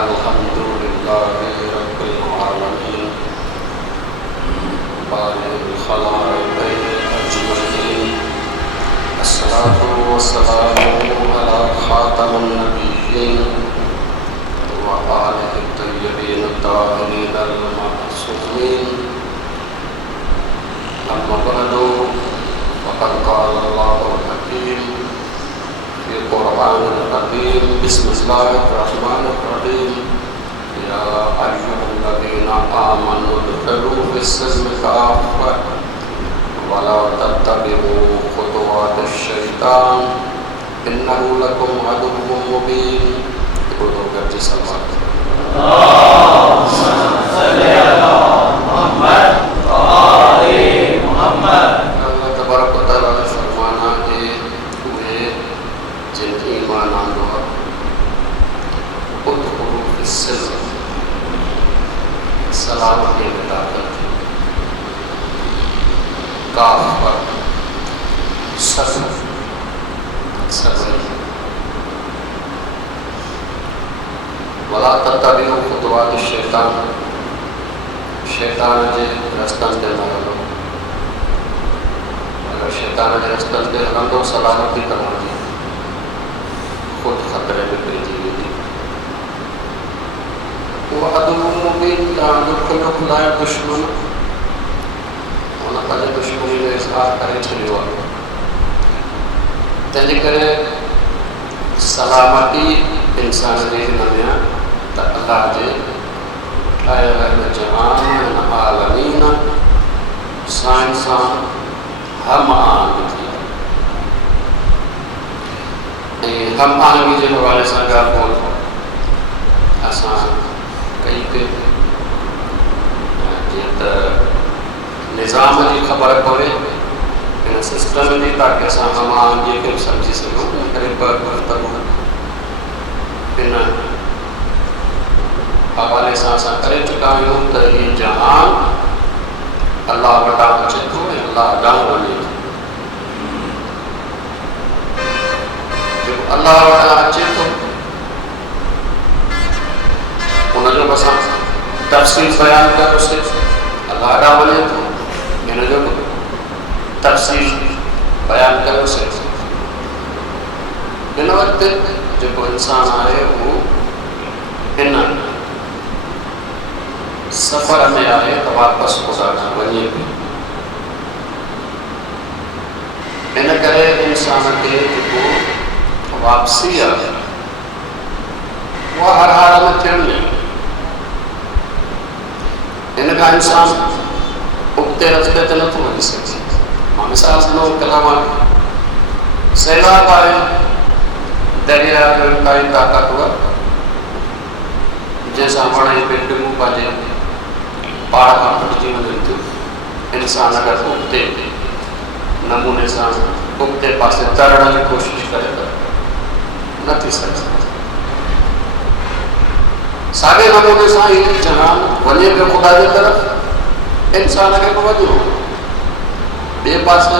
अल्हम्दुलिल्लाहि रब्बिल आलमीन बारिल खलाइक़ अजमईन अस्सलातु वस्सलामु अला खातमिन नबिय्यीन व आलिहि तय्यबीन ताहिरीन अल मअसूमीन अम्मा बअदु फ़क़द क़ाला अल्लाहुल हकीम फ़ी क़ुरआनिल अज़ीम बिस्मिल्लाहिर रहमानिर रहीम या अय्युहल्लज़ीना आमनू उद्खुलू फ़िस्सिल्मि काफ़्फ़ा वला तत्तबिऊ खुतुवातिश शैतान इन्नहु लकुम अदुव्वुम मुबीन। बोलो गरजी सल्लल्लाहु अलैहि वसल्लम। अल्लाह तबारक व तआला ने फरमाना है वे जिनकी ईमान आंदो उद्खुलू फ़िस्सिल्म सलामती में दाखिल काफ़्फ़ा वला तत्तबिऊ खुतुवातिश शैतान शैतान जे रस्तनि ते न हलो। अगर शैतान जे रस्तनि ते हलंदो सलामती तव्हांजी ख़ुदि ख़तरे में पइजी वेंदी। उहो अदुव्वुम मुबीन तव्हांजो खुलियो खुलायो दुश्मन हुन पंहिंजे दुश्मनी जो इज़हार करे छॾियो आहे। तंहिंजे करे सलामती इंसान जे हिन में त अल्लाह जे ठाहियल हिन जहान हिन आलमीन सां इंसान हम आहंग थी ऐं हम आहंगी जे हवाले सां ॻाल्हि ॿोल असां कई पे जीअं त निज़ाम जी ख़बर पवे हिन सिस्टम जी ताकी असां हम आहंगीअ खे बि सम्झी सघूं। इन करे हिन हवाले सां असां करे चुका आहियूं त हीउ जहान अल्लाह वटां अचे थो ऐं अल्लाह ॾांहुं वञे थो। जेको अल्लाह वटां अचे थो उनजो बि असां तफ़सील बयानु कयोसीं। अल्लाह ॾांहुं वञे थो हिन जो बि तफ़सील बयानु कयोसीं। हिन वक़्तु जेको इंसान आहे उहो हिन सफ़र में आहे त वापसि ख़ुदा ॾांहुं वञे पियो। इन करे इंसान खे जेको वापसी आहे उहा हर हाल में थियणी आहे। हिन खां इंसान उॻते रस्ते ते नथो वञी सघे। मां मिसाल ॾिनो कलाम सैलाब आहे दरिया जो काई ताक़त उहा जंहिंसां वण जी बिल्डिंगूं पंहिंजे पहाड़ खां फटिजी वञनि थियूं। इंसान अगरि उॻते नमूने सां उॻते पासे तरण जी कोशिशि करे त न थी सघे। साॻे नमूने सां इहो जहान वञे पियो ख़ुदा जी तरफ़ इंसान खे बि वञिणो ॿिए पासे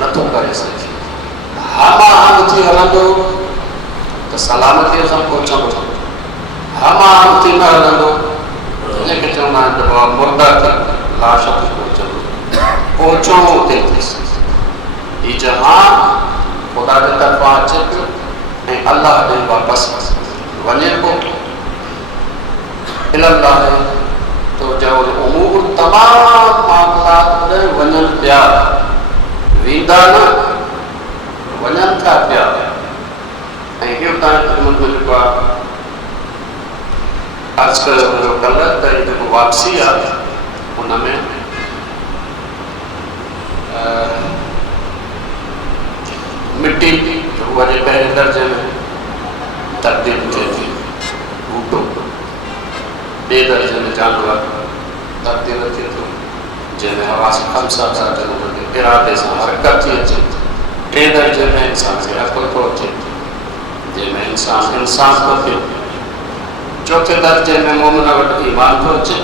नथो करे सघे। हम आहंग थी हलंदो त सलामतीअ सां पहुचंदो। हम आहंग थी न हलंदो जंहिंखे चवंदा आहिनि त बाबा मुर्दा थी लाश ते पहुचंदो। पहुचणो उते थी सघे। हीउ जहान ख़ुदा जे तरफ़ां अचे पियो ऐं अल्लाह ॾे वापसि वञे पियो। इल्लाह तो जब उमूर तमाम मामलात में वञनि पिया वेंदा न वञनि था पिया। ऐं इहो तव्हांजे ख़िदमत में जेको आहे अर्ज़ु कयो वियो कल्ह त जेको वापसी आहे उन में मिटी उहा जे पहिरें दर्जे में तब्दील थिए थी बूटो। ॿिए दर्जे में जानवर तब्दील थिए थो जंहिंमें हवा सां खमसा था अचनि उनखे इरादे सां हरकत थी अचे। टे दर्जे में इंसान खे अकुल थो अचे जंहिंमें इंसान थो थिए। चौथे दर्जे में मोमिन वटि ईमान थो अचे।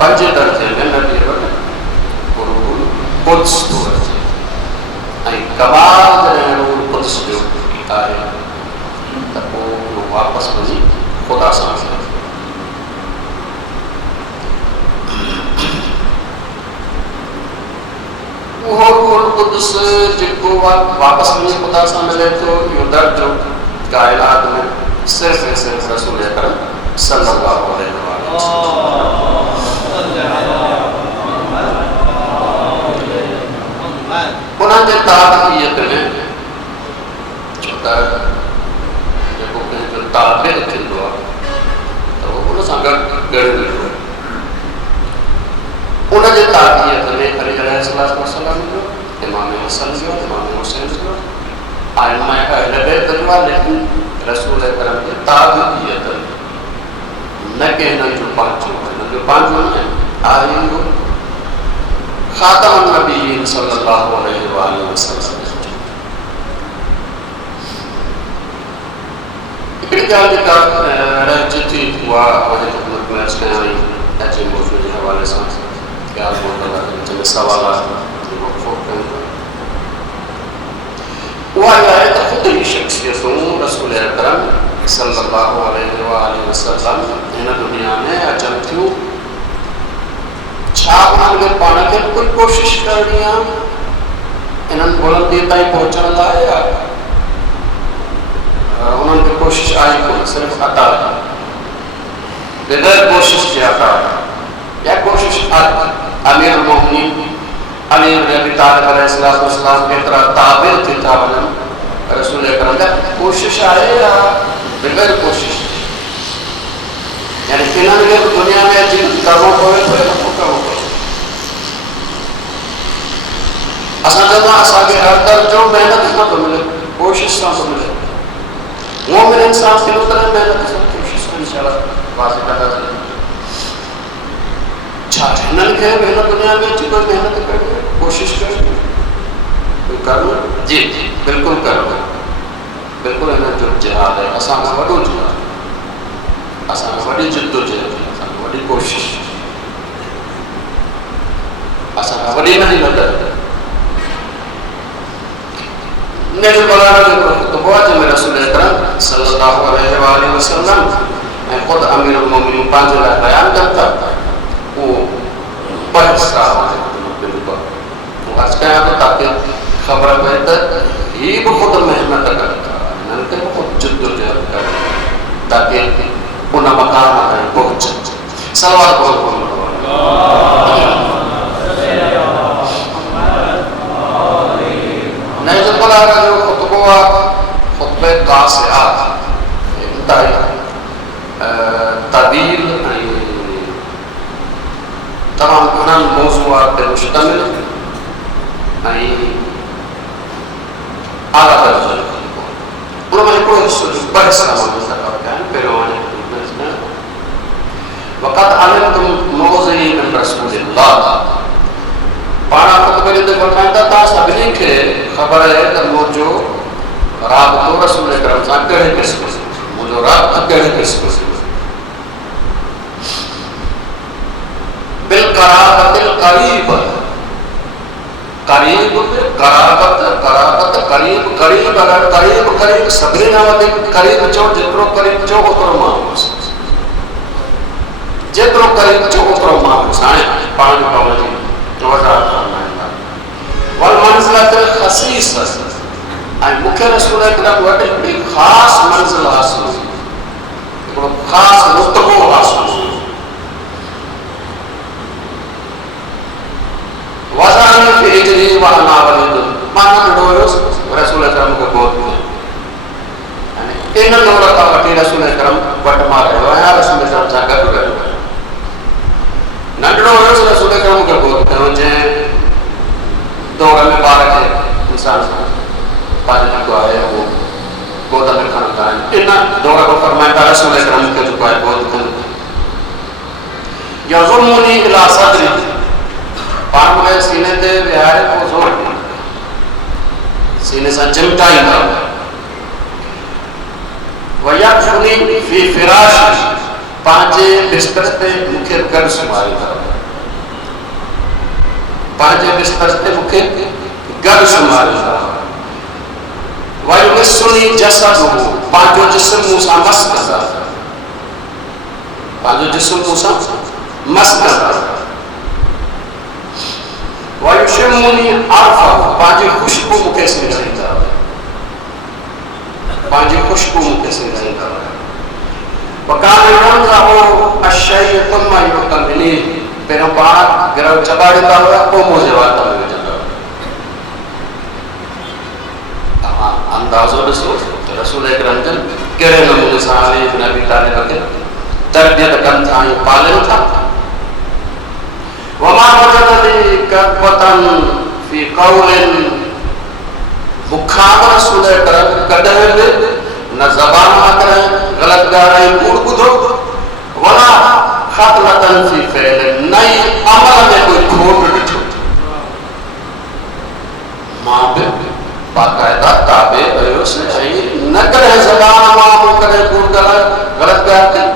पंजे दर्जे में नबी वटि रूहुल कुद्स थो अचे। ऐं कमाल जॾहिं रूहुल कुद्स जो आहे त पोइ वापस वञी ख़ुदा सां मिले। उहो रूहुल क़ुद्स जेको वापस वञी ख़ुदा सां मिले थो, इहो दर्जो काइनात में सिर्फ़ ऐं सिर्फ़ रसूल अकरम सल्लल्लाहु अलैहि वसल्लम उन्हनि जे ताबीयत में, छो त जेको कंहिंजो ताबे थींदो आहे त उहो उन सां गॾु वेंदो आहे। उन जे ताबीयत में अली अलैहिस्सलाम जो, इमाम हसन जो, इमाम हुसैन जो, आइम्मा अहले बैत जो आहे, लेकिन रसूल अकरम जी ताबीयत न कि हिननि जो पंहिंजो न आहे इहो ख़ातमुन नबीयीन सल्लल्लाहु अलैहि वसल्लम। हिकिड़ी ॻाल्हि जेका रहिजी थी उहा ख़िदमत में अर्ज़ु कयां थी अचे मौज़ूअ जे हवाले सां ॻाल्हि ॿोल सवालात उहा आहे त ख़ुदि ई शख़्सियतूं रसूल अकरम सल्लल्लाहु अलैहि वसल्लम हिन दुनिया में अचनि थियूं। छा उन्हनि खे पाण खे कोई कोशिशि करणी आहे इन्हनि बुलंदी ताईं पहुचण लाइ, या उन्हनि खे कोशिशि आहे कोन, सिर्फ़ु अता बग़ैर कोशिशि जे अता, या कोशिशि आहे। अमीर मोमिनीन अली इब्न अबी तालिब अलैहिस्सलाम केतिरा ताबे थी था वञनि रसूल अकरम जा, कोशिशि आहे या बग़ैर कोशिशि, यानी इन्हनि खे दुनिया में अची करिणो पवे थो या नथो करिणो पवे। असां चवंदा असांखे हर दर्जो महिनत सां थो मिले, कोशिशि सां थो मिले। मोमिन इंसान खे उतरे महिनत सां कोशिशि सां इंशाअल्लाह वाज़े कंदासीं। छा हिननि खे हिन दुनिया में अची कोई महिनत करणी, कोशिशि करणी, कोई करिणो? जी बिल्कुलु करिणो, बिल्कुलु हिन जो जिहाद आहे। असांखां वॾो जिहाद, असांखां वॾी जिदोजहद, असांखां वॾी कोशिशि, असांखां वॾी महिनत। नेज़ क़ुरान जो ख़ुतबो आहे जंहिंमें रसूल अकरम सल्लल्लाहु अलैहि वसल्लम ऐं ख़ुदि अमीरुल मोमिनीन पंहिंजे लाइ बयानु कनि था। वो हिस्सा अर्ज़ु कयां थो ताकि ख़बर पए त हीअ बि ख़ुदि महिनत कनि था, हिननि खे बि ख़ुदि जिदोजहद कनि ताकि उन मक़ाम ताईं पहुचनि। सलवात पढ़ो। नेज़ क़ुरान जो ख़ुतबो आहे ख़ुतबे क़ासिआत, इंतहाई तवील ऐं तमामु घणनि मौज़ूआत ते मुश्तमिल ऐं आला दर्जे जो ख़ुतबो। उन में हिकिड़ो हिसो ॿ हिसा मां मुंतख़ब कया आहिनि। पहिरियों वक़्त अलिमतुम मौज़ई मिन रसूलिल्लाह, पाण ख़ुतबे ते फरमाइनि था तव्हां सभिनी खे ख़बर आहे त मुंहिंजो राबितो रसूल अकरम सां कहिड़े क़िस्म जो, मुंहिंजो राबितो कहिड़े क़िस्म जो। बिलक़राबतिल क़रीब, क़रीब क़राबत, क़राबत क़रीब, क़रीब अगर क़रीब क़रीब सभिनी खां वधीक क़रीब चओ, जेतिरो क़रीब चओ ओतिरो माण्हू, जेतिरो क़रीब चओ ओतिरो माण्हू। हाणे पाण जी कौम जी वज़ाहत फरमाईंदा वल मंज़िलतुल ख़सीस, ऐं मूंखे रसूल अकरम वटि हिकिड़ी ख़ासि मंज़िल हासिल हुई, हिकिड़ो ख़ासि रुतबो हासिल हुओ। वज़ानी फी हिजरी व अना वलीद, मां नंढो हुयुसि रसूल अकरम खे गोद में, यानी इन दौर खां वठी रसूल अकरम वटि मां रहियो आहियां, रसूल अकरम सां गॾु रहियो आहियां। नंढड़ो हुयुसि रसूल अकरम खे गोद कयो, जंहिं दौर में ॿार खे इंसान पंहिंजो जेको आहे उहो गोद में खणंदा आहिनि, इन दौर खां फरमाईंदा रसूल अकरम खे जेको आहे गोद खणी यज़ुम्मुनी इला सदरी, पाण मुंहिंजे सीने ते विहारे पोइ ज़ोर ॾींदा, सीने सां चिमटाईंदा। वयक़फ़ुनी फी फ़िराशी, पंहिंजे बिस्तर ते मूंखे गॾु सुम्हारींदा, पंहिंजे बिस्तर ते मूंखे गॾु सुम्हारींदा। व वयुमिस्सुनी जसदुहु, पांचो जिस्म मूसा मस्त करता, पांचो जिस्म मूसा मस्त करता। वयुशिम्मुनी अरफा, पांची खुशबू मुखे से रहता, पांची खुशबू मुखे से रहता। वकान यंज़हु अश्शय्य तुम्मा युतमिनी, पेरों पार गिरव चबाड़ता हुआ को मुझे वाता हुआ जाता। अंदाज़ो रसूल अकरम जन केड़े नमूने सां अली इब्न अबी तालिब खे तरबियत कनि था ऐं पालन था। वमा वजदनी कतबतन फी कौलिन, मुखाब रसूल अकरम कॾहिं बि न ज़बान मां कॾहिं ग़लत ॻाल्हि ऐं कूड़ ॿुधो, वला ख़तलतन फी फ़इलिन, न ई अमल में कोई खोट ॾिठो। मां बि बाकायदा ताबे रहियोसि ऐं न कॾहिं ज़बान मां कॾहिं कूड़ ॻाल्हि ग़लत ॻाल्हि कई,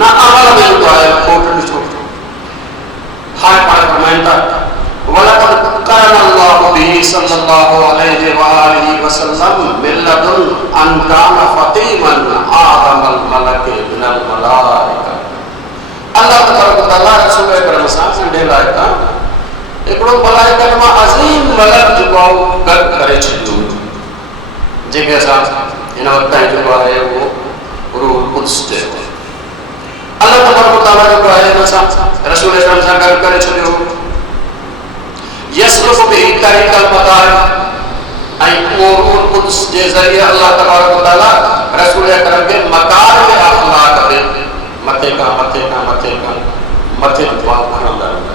न अमल में जेको आहे खोट ॾिठो। हाणे पाण फरमाइनि था वलक़द क़रन अल्लाहु बिही सल्लल्लाहु अलैहि व आलिहि वसल्लम मिल्लतुन अन कान फ़तीमन आदमल मलके मिनल मलाइका। अल्लाह तआला रसूल अकरम सां संडे लाइका एकड़ो मलाइकन मां अज़ीम मलक जेको गॾु करे छॾियो, जेके असां हिन वक़्त ताईं जेको आहे उहो रूह कुद्स चयो। अल्लाह तआला जेको आहे हिन सां रसूल अकरम सां गॾु करे छॾियो। यसलुकु बिही तरीक़ल मदारिक, ऐं उहो रूह कुद्स जे ज़रिए अल्लाह तआला रसूल अकरम खे मकारिम अख़लाक़ ते मथे खां मथे खां मथे खां मथे खणंदा रहंदा।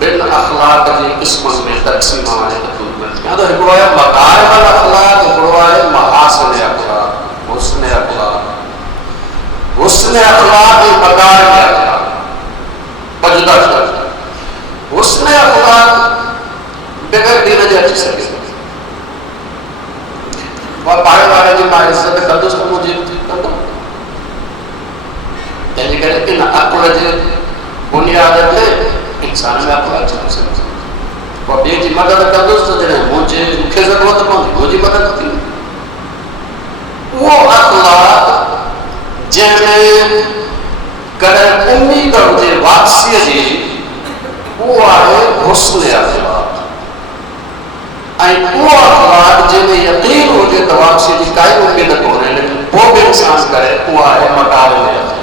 बिन अख़लाक़ जे क़िस्मनि में तक़सीम आहे त हिकिड़ो आहे मकारिम अख़लाक़, हिकिड़ो आहे महासिन अख़लाक़, हुस्न अख़लाक़। हुस्न अख़लाक़ ऐं मकारिम अख़लाक़ जुदा जुदा। हुस्न अख़लाक़ बग़ैर दीन जे अची सघे थो। पाड़े वारे जी मां इज़त कंदुसि त मुंहिंजी कंदो, तंहिंजे करे इन अकुल जे बुनियाद ते इंसान में अकुल अची सघे। ॿिए जी मदद कंदुसि त जॾहिं मूंखे ज़रूरत पवंदी मुंहिंजी मदद थींदी। उहो अख़लाक़ जंहिंमें कॾहिं उम्मीद हुजे वापसीअ जी, उहो आहे हुस्न अख़लाक़। ऐं उहो अख़लाक़ जंहिंमें यकीन हुजे त वापसीअ जी काई उम्मीद कोन्हे लेकिन पोइ बि इंसान करे, उहा आहे मकारिम अख़लाक़।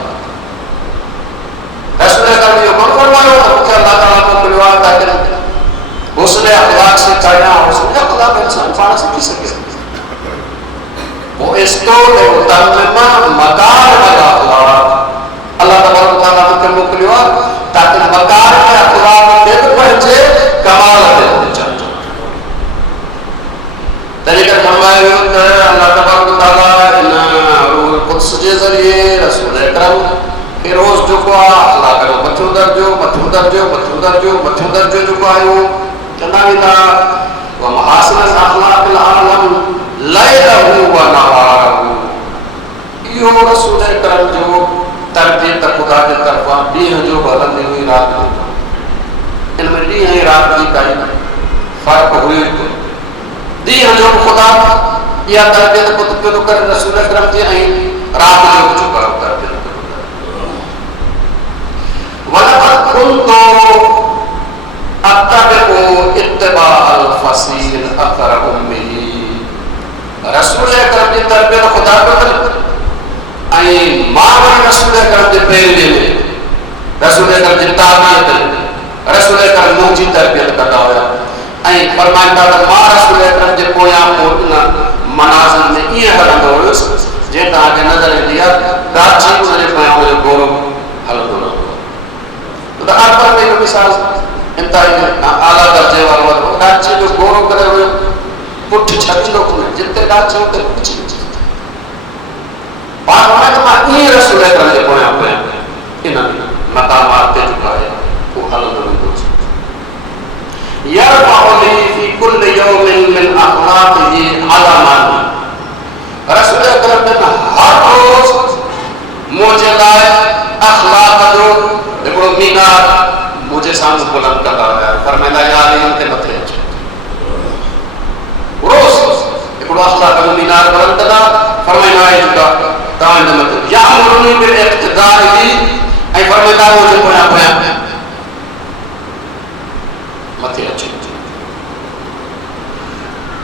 रसूल अकरम इहो कोन फरमायो त मूंखे अल्लाह ताला मोकिलियो आहे ताकि हुस्न अख़लाक़ सेखारियां। हुस्न अख़लाक़ इंसान पाण सिखी सघे। पोइ इस्तो मकारिम अख़लाक़ अल्लाह तआला मूंखे मोकिलियो आहे ताकि मकारिम अख़लाक़ ते बि पंहिंजे कमाल ते पहुचाए। तंहिं करे फरमायो वियो त अल्लाह तआला इन रूह कुद्स जे ज़रिए रसूल अकरम खे रोज़ जेको आहे अख़लाक़ जो मथियों दर्जो मथियों दर्जो मथियों दर्जो मथियों दर्जो जेको आहे उहो कंदा वेंदा। व महासिन अख़लाक़िल आलम लैलहु व नहारहु, इहो रसूल अकरम जो तरबियत खुदा जे तरफ़ां ॾींहं जो बि हलंदी हुई, राति जो। इन में ॾींहं ऐं राति जी काई फ़र्क़ु हुई कोन। ॾींहं जो बि ख़ुदा इहा तरबियत पियो करे रसूल अकरम जी, ऐं राति जो बि जेको आहे तरबियत पियो करे। वलक़द कुन्तु अत्तबिउ इत्तिबाअल फ़सील अथर उम्मिही, रसूल अकरम जी तरबियत ख़ुदा पियो करे ऐं मां वरी रसूल अकरम जे पैरवी में रसूल अकरम जी ताबीअत रसूल अकरम मुंहिंजी तरबियत कंदा हुया। ऐं फरमाइनि था त मां रसूल अकरम जे पोयां मनाज़िल में ईअं हलंदो हुयुसि जीअं तव्हांखे नज़र ईंदी आहे ॾाची हुनजे पोयां हुनजो घोड़ो हलंदो रहंदो। त अकबर में हिकु मिसाल इंतिहाई आला दर्जे वारो वरितो, ॾाची जो घोड़ो करे हुयो पुठि छॾींदो कोन्हे, जिते ॾाची हुते पुछी मां ईअं रसूल अकरम जे पोयां पोयां इन मक़ामात ते जेको आहे उहो हलंदो वेंदुसि। यरफ़अनी फी कुल्लि यौमिन मिन अख़लाक़िही अलमन, रसूल अकरम हर रोज़ मुंहिंजे लाइ अख़लाक़ जो हिकिड़ो मीनार मुंहिंजे साम्हूं बुलंद कंदा हुया। फरमाईंदा या अली ते मथे आई जुदा तान मत या मुरनी बिल इक्तिदार दी ऐ फरमाता वो जो पोया पोया मथे अचे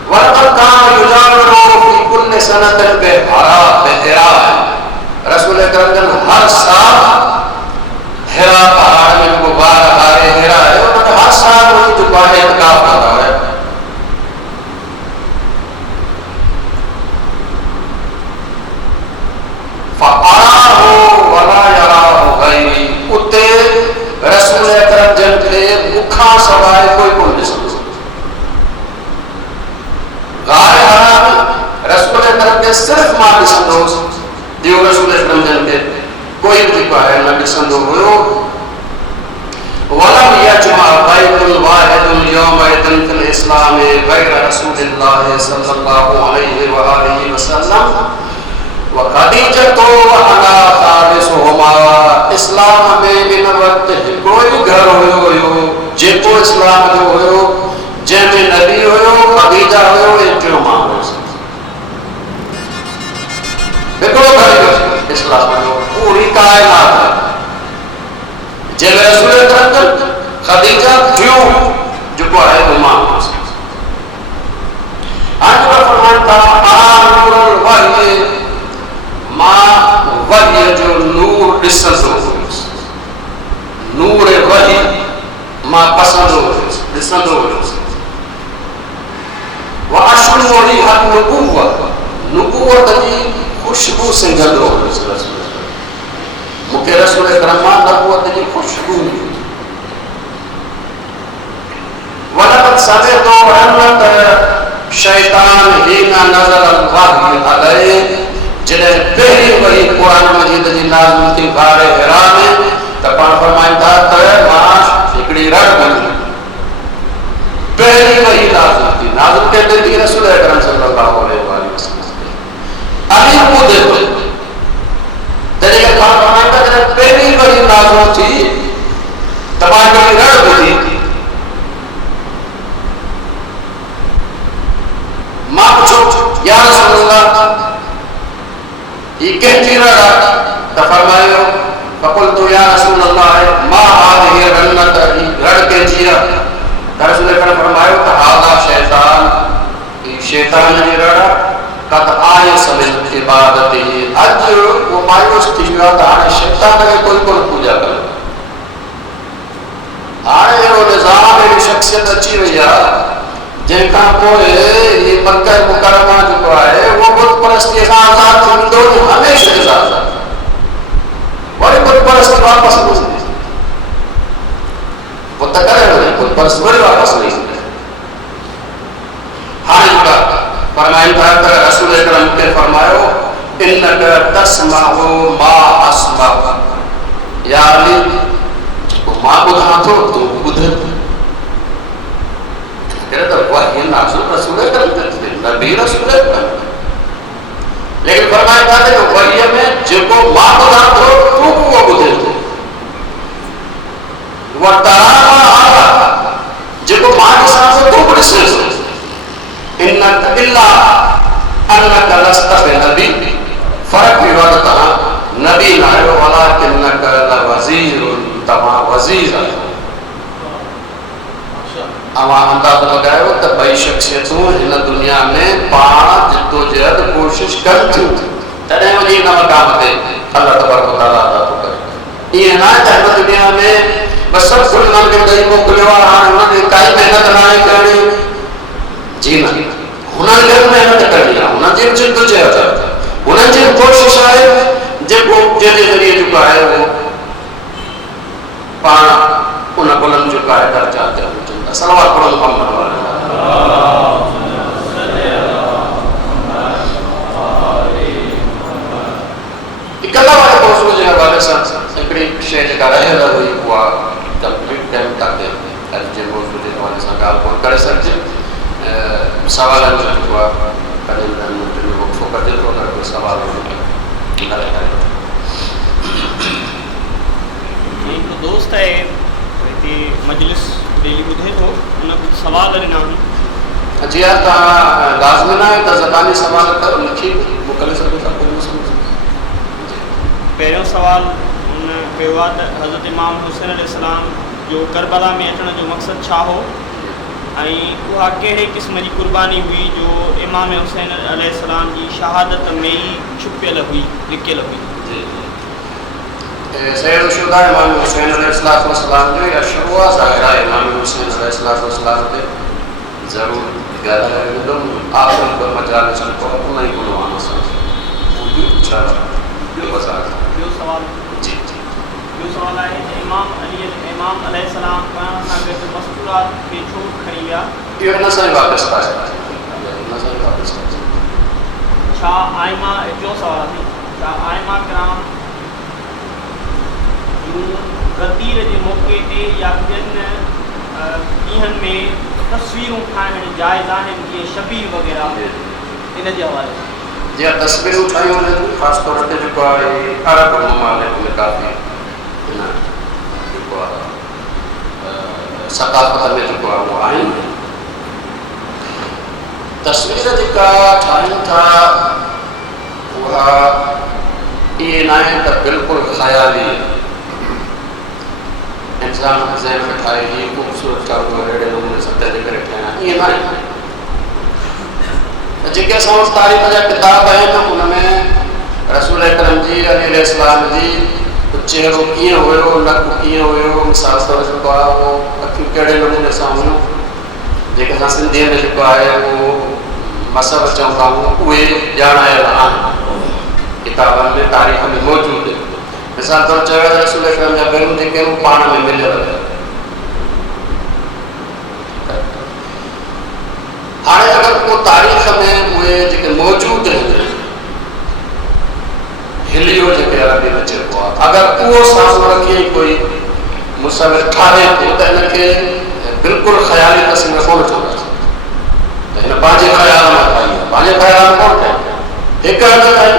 वरकत का युजारो फी कुल सनतन बे हरा बेहरा रसूल अकरम हर साल हिरा पहाड़ में को बार हारे हिरा है और हर साल वो जो बाहर इत्काफ करता है फआराहु वला यराहु गैरी उते रसूल अकरम जन के मुखा सवाए कोई कोन दिसो गाय हराम रसूल अकरम के सिर्फ मां दिसंदो दियो रसूल अकरम जन के कोई भी है न दिसंदो हो वलम यजमा बैतुल वाहिदुल यौमैदन फिल इस्लाम गैर रसूलिल्लाह सल्लल्लाहु अलैहि व आलिहि वसल्लम व खदीजा तो अना खालिसुहुमा इस्लाम में इन वक्त कोई घर होयो जेको इस्लाम जो होयो जेमे नबी होयो खदीजा होयो एतिरो मां हिकिड़ो घर इस्लाम जो पूरी कायनात जेमे रसूल अकरम खदीजा थियो जेको आहे वो मां आज फरमाता नूरुल वही मां वही जो नूर दिसंदो नूर वही मां पसंदो दिसंदो व अशरु रिहा नबुवत जी खुशबू से गंदो मुके रसूल अकरम नबुवत की खुशबू वलकत समे तो रहमत शैतान ही ना नजर अल्लाह अलैहि जने पहली वही कुरान मजीद जी नाज़िल थी गारे हिरा में त पाण फरमाइंदा त मां हिकड़ी रट बनी पहली वही नाज़िल के थी रसूल अकरम सल्लल्लाहु अलैहि वसल्लम अली को देखो तरीका का फरमाइंदा जने पहली वही नाज़िल थी तमाम की रट बनी मां पूछो या रसूलल्लाह ये कहती रहा तो फरमायो फकुल तो या रसूल अल्लाह मा हादिही रन्नत रड़ के जीरा रसूल अकरम फरमायो तो आधा शैतान ये शैतान ने रड़ा कद आए समय इबादत ही आज वो मायूस थी गया तो आने शैतान के कोई पूजा कर आने वो निजाम एक शख्सियत अच्छी हुई है जिनका कोई ये मक्का मुकर्रमा जो है वो बुत परस्ती का आजाद थींदो हमेशा के साथ वही बुत परस्ती वापस नहीं वो तकरे हो बुत परस्ती वही वापस नहीं हाँ इनका फरमाइंदा कर रसूल अकरम के फरमायो इन्नका तस्माउ मा अस्मा या अली वो मां बुधा तो तू बुध तो वही नाज़िल रसूल अकरम नबी रसूल अकरम लेकिन फरमाया था कि वही में जिनको मां बुधा तो तू वो बुधे तो वो तरामा आला जिनको मां के साथ तू बड़ी से इन्नक इल्ला अन्नक लस्त बिनबी फर्क भी वाला नबी ना है वाला किन्नक वज़ीरुन तमा वज़ीर अवा अंदाज लगायो तो भाई शख्सियतों इन दुनिया में पाण जिद्दोजहद कोशिश कर थी तॾहिं वञी इन मक़ाम ते अल्लाह तबारक व तआला अदा थो करे ईअं न आहे त हिन दुनिया में बस सभु कुझु उन्हनि खे ॾेई मोकिलियो आहे हाणे हुननि खे काई महिनत न आहे करणी जी न हुननि खे महिनत करणी आहे हुननि जी जिद्दोजहद आहे हुननि जी कोशिश आहे जेको जंहिंजे ज़रिए जेको आहे उहो पाण उन बुलंद जेको आहे दर्जा ते सलवात पढ़ो मोहम्मद वाले इकल्ला वाले मौजूद जे हवाले सां हिकिड़ी शइ जेका रहियल हुई उहा कंप्लीट टाइम तक अॼु जे मौजूद जे हवाले सां ॻाल्हि कोन करे सघिजे सवालनि जो जेको आहे कॾहिं वक़्फ़ो कजे थो अगरि कोई सवाल हिकु दोस्त आहे हिते मजलिस डेली ॿुधे थो हुन कुझु सवाल ॾिना जी हाँ तव्हां लाज़मी न आहे त ज़बानी सवाल लिखी मोकिले सघो था पहिरियों सुवाल कयो आहे त हज़रत इमाम हुसैन अलैहिस्सलाम जो करबला में अचण जो मक़सदु छा हो ऐं उहा कहिड़े क़िस्म जी क़ुर्बानी हुई जो इमाम हुसैन अलैहिस्सलाम जी शहादत में ई छुपियल हुई, लिकियल हुई। सैयद शुदा इमाम हुसैन अलैहिस्सलाम जो या शुरुआ ज़ाहिरा इमाम हुसैन अलैहिस्सलाम ते ज़रूर ॻाल्हाईंदुमि आख़िर ॿ मजालिस को उन ई गुणवान सां छा ॿियो सवाल जी ॿियो सवाल आहे त इमाम अलैहिस्सलाम पाण सां गॾु मस्तूरात खे छो खणी विया? इहो हिन सां ई वापसि आहे छा आइमा टियों सवाल आहे छा आइमा कराम गदीर जे मौक़े ते या ॿियनि ॾींहंनि में तस्वीरूं ठाहिण जाइज़ आहिनि जीअं शबीह वग़ैरह, इन जे हवाले जीअं तस्वीरूं ठाहियूं वञनि ख़ासि तौर ते जेको आहे अरब ममालिक में काफ़ी जेको आहे सक़ाफ़त में जेको आहे उहो आहिनि। तस्वीर जेका ठाहिनि था उहा इहे न आहे त बिल्कुलु ख़याली इंसान ज़हन में ठाहे ही ख़ूबसूरत ठाहियो अहिड़े नमूने सत्य जे करे ठाहिणा, ईअं न आहे। त जेके असां वटि तारीख़ जा किताब आहिनि उनमें रसूल अकरम जी अलैहिस्सलाम जी चेहरो कीअं हुयो, नक कीअं हुयो, मिसाल तौर जेको आहे उहो अखियूं कहिड़े नमूने सां हुयूं, जेके असां सिंधीअ में जेको आहे उहो मसब चवंदा आहियूं, उहे ॼाणायल आहिनि किताबनि में, तारीख़ में मौजूदु। मिसाल तौर चयो त रसूल अकरम जा बेरूं जेके आहिनि पाण में मिलियल। हाणे अगरि को तारीख़ में उहे जेके मौजूदु आहिनि हिलियो जेके अरबी में चइबो आहे, अगरि उहो साम्हूं रखी कोई मुसविर ठाहे थो त हिनखे बिल्कुलु ख़याली तस्वीर कोन चवंदासीं, त हिन पंहिंजे ख़्याल मां ठाही आहे, पंहिंजे ख़्याल में कोन ठाही, हिकु हंधि ताईं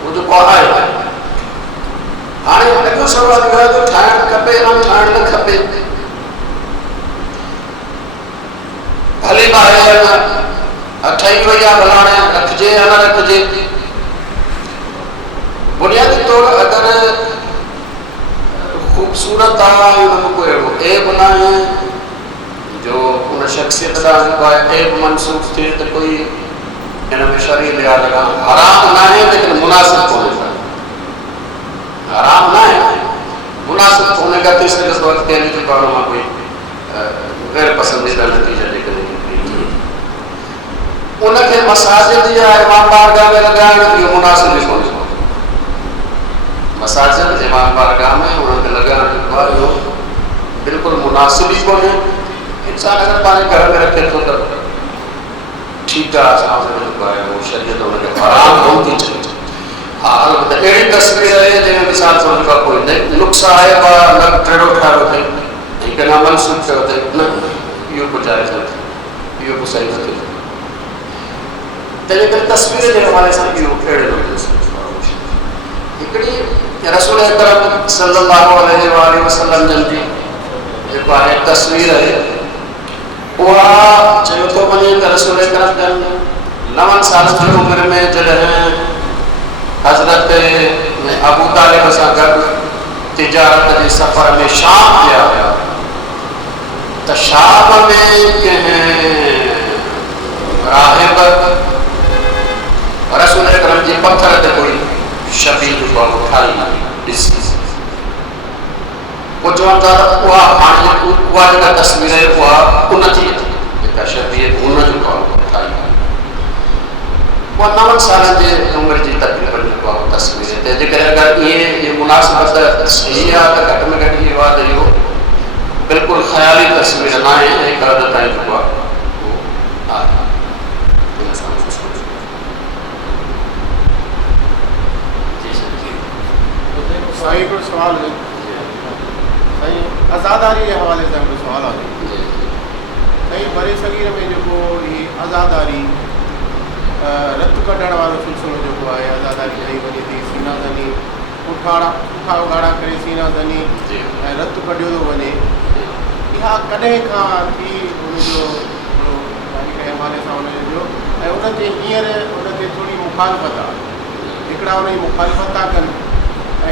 उहो जेको आहे। हाणे हिकु सवाल इहो आहे त ठाहिणु खपे या ठाहिणु न खपे, भली ॿाहिरि ठही वई आहे भला हाणे रखिजे या न रखिजे। बुनियादी तौर अगरि ख़ूबसूरत आहे उनमें कोई अहिड़ो ऐब न आहे जो उन शख़्सियत ॾांहुं जेको आहे ऐब मनसूख़ थिए त कोई हिन में शरीर लिहाज़ खां हराम न आहे, लेकिन मुनासिब कोन्हे, हराम न आहे, मुनासिब कोन्हे का थी सघे थो अॻिते हली जेको आहे मां कोई गैर पसंदीदा नतीजा जेकॾहिं उनखे मसाजिद या इमाम बारगाह में लॻाइण इहो मुनासिब ई कोन्हे। मसाजिद इमाम बारगाह में उन्हनि खे लॻाइण जेको आहे इहो बिल्कुलु मुनासिब ई कोन्हे। इंसानु अगरि पंहिंजे घर में रखे थो त ठीकु आहे, असां जेको आहे उहो शरीयत उनखे हराम कोन थी चए। हा, अलबत्ते अहिड़ी तस्वीर आहे जंहिंमें मिसाल तौर जेका कोई नुक़्स आहे न टेढ़ो ठाहियो अथई ऐं कंहिं मनसूख़ कयो अथई, न इहो को जाइज़ न थिए, इहो को सही न थिए। तंहिंजे करे तस्वीर जे हवाले सां इहो अहिड़े नमूने सां हिकिड़ी रसूल अकरम सल्लल्लाहु अलैहि वसल्लम जन जी जेको आहे तस्वीर आहे उहा चयो थो वञे त रसूल अकरम जन 9 साल जी उमिरि में जॾहिं हज़रत अबू तालिब सां गॾु तिजारत जे सफ़र में शाम विया हुया त शाम में कंहिं राहिब रसूल अकरम जी पथर ते कोई शबीह जेको आहे ठाही ॾिसी, पोइ चवनि था त उहा हाणे उहा जेका तस्वीर आहे उहा उन जी जेका शबीह उन जेको आहे ठाही, उहा 9 सालनि जे उमिरि जी तकरीबन जेको आहे तस्वीर ते जेकॾहिं अगरि इहे मुनासिबत सही आहे त घटि में घटि इहो आहे त इहो बिल्कुलु ख़याली तस्वीर न आहे, हिकु हद ताईं जेको आहे उहो आहे। साईं हिकिड़ो सुवाल है, साईं आज़ादारी जे हवाले सां हिकिड़ो सुवाल आहे। साईं बरे सगीर में जेको ही आज़ादारी रत कढण वारो सिलसिलो जेको आहे, आज़ादारी ॾेई वञे थी, सीना ज़नी पुठा उघाड़ा करे सीना ज़नी ऐं रत कढियो थो वञे, इहा कॾहिं खां थी उनजो तारीख़ जे हवाले सां उनजो ऐं उनते हींअर उनते थोरी मुखालफ़त आहे, हिकिड़ा उनजी मुखालफ़त था कनि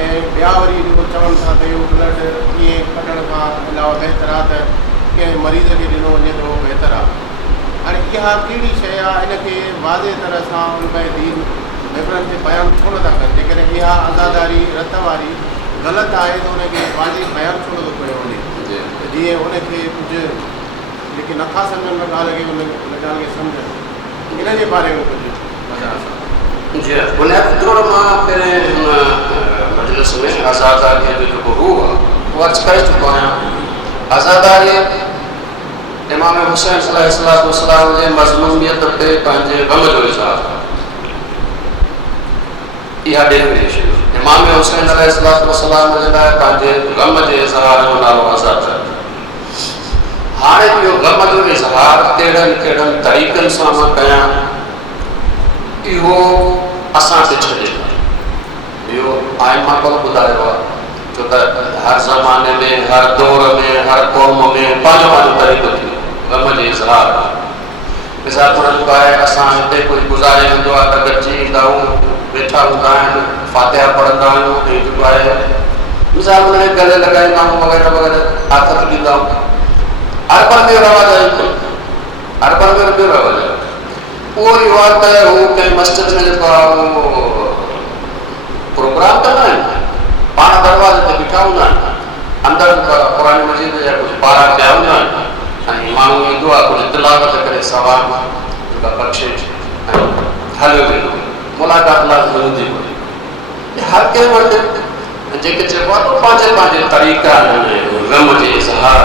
ऐं ॿिया वरी जेको चवनि था त इहो ब्लड ईअं कढण खां अलावा बहितर आहे त कंहिं मरीज़ खे ॾिनो वञे त उहो बहितर आहे। हाणे इहा कहिड़ी शइ आहे, इनखे वाज़े तरह सां उनमें दीन मेंबरनि खे बयानु छो नथा कनि? जेकॾहिं इहा आज़ादारी रत वारी ग़लति आहे त उनखे वाज़े बयानु छो नथो कयो वञे, जीअं उनखे कुझु जेके नथा सम्झनि उन ॻाल्हि खे उन ॻाल्हि खे सम्झनि। इन जे बारे में कुझु ॿुधायो सां। जी बुनियादी तौर मां पहिरें मजलिस में आज़ादारीअ जो जेको रूह आहे उहो अर्ज़ु करे चुको आहियां। आज़ादारी इमाम हुसैन अलैहिस्सलाम जे मज़मूमियत ते पंहिंजे ग़म जो इज़हार आहे। इहा डेफिनेशन इमाम हुसैन अलैहिस्सलाम जे लाइ पंहिंजे ग़म जे इज़हार जो नालो आज़ादारी। हाणे इहो ग़म जो इज़हार कहिड़नि कहिड़नि तरीक़नि सां मां कयां, इहो असांखे छॾे इहो आइमा कोन ॿुधायो आहे, छो त हर ज़माने में हर दौर में हर क़ौम में पंहिंजो पंहिंजो तरीक़ो थी ग़म जे इज़हार। मिसाल तौर ते आहे असां हिते कोई गुज़ारे हूंदो आहे त गॾिजी ईंदा आहियूं, वेठा हूंदा आहिनि, फातिहा पढ़ंदा आहियूं, ऐं जेको आहे मिसाल हुनखे गले लॻाईंदा आहियूं वग़ैरह वग़ैरह, आथत ॾींदा आहियूं। अरबन में रवाज आहे, अरबन में ॿियो रवाज आहे। उहो इहो आहे त हू कंहिं मस्जिद में जेको आहे उहो प्रोग्राम कंदा आहिनि, पाण दरवाज़े ते बीठा हूंदा आहिनि, अंदरि क़ुरान मजीद जा कुझु पारा कया हूंदा आहिनि, ऐं माण्हू ईंदो आहे कुझु तिलावत करे सवाल जेका बख़्शे ऐं हलियो वेंदो, मुलाक़ात लाज़िमी हूंदी कोन्हे। हर कंहिं वटि जेके चइबो आहे पंहिंजे पंहिंजे तरीक़ा आहिनि ग़म जे इज़हार।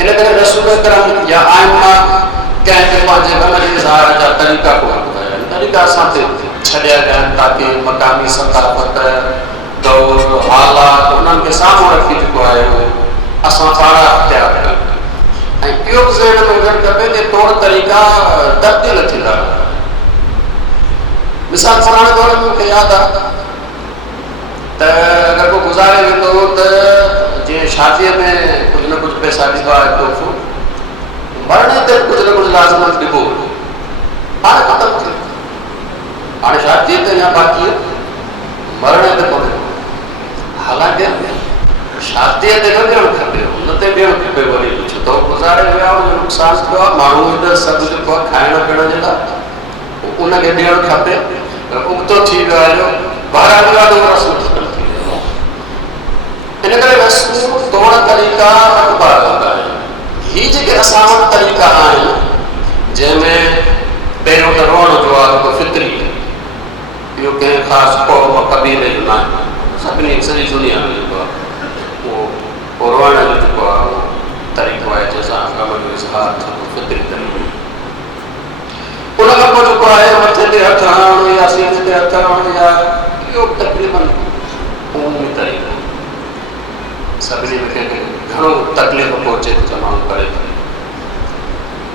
इन करे रसूल करम या आइमा कंहिंखे पंहिंजे ग़म जे इज़हार जा तरीक़ा कोन ॿुधाया आहिनि, तरीक़ा असांखे छॾिया विया आहिनि ताकी मक़ामी सक़ाफ़त दौर हालात उन्हनि खे साम्हूं रखी जेको आहे उहो असां पाण अख़्तियार कयूं। ऐं इहो बि ज़हन में हुजणु खपे कि तौर तरीक़ा तब्दील थींदा। मिसाल पुराणे दौर में मूंखे यादि आहे त अगरि को गुज़ारे वेंदो त जीअं शादीअ में कुझु न कुझु पैसा ॾींदो आहे तोहफ़ो, मरण ते कुझु न कुझु लाज़िमन ॾिबो, हाणे ख़तमु थियो। हाणे शादीअ ते अञा बाक़ी आहे, मरण ते कोन्हे। हालांकि शादीअ ते न ॾियणु खपे, हुन ते ॾियणु खपे। वरी छो त गुज़ारे विया हुनजो नुक़सानु थियो आहे, माण्हू हिन सभु जेको आहे खाइण पीअण जे लाइ उनखे ॾियणु खपे। उबतो थी वियो आहे जो ॿाहिरां ॾाढो रसूल थी वियो। इन करे रसूल तौर तरीक़ा अख़बार हूंदा आहिनि। ही जेके असां वटि तरीक़ा आहिनि जंहिंमें पहिरियों त रोअण जो आहे जेको फितरी, इहो कंहिं ख़ासि क़ौम क़बीले जो न आहे, सभिनी सॼी दुनिया में जेको आहे उहो रोअण जो जेको आहे उहो तरीक़ो आहे जंहिंसां ग़म जो इज़हार थिए फितरी तरीक़ो। उन खां पोइ जेको आहे मथे ते हथु हणणु या सीने ते हथु हणणु या इहो तक़रीबन उमिमी तरीक़ो, सभिनी में कंहिंखे घणो तकलीफ़ पहुचे त माण्हू करे थो।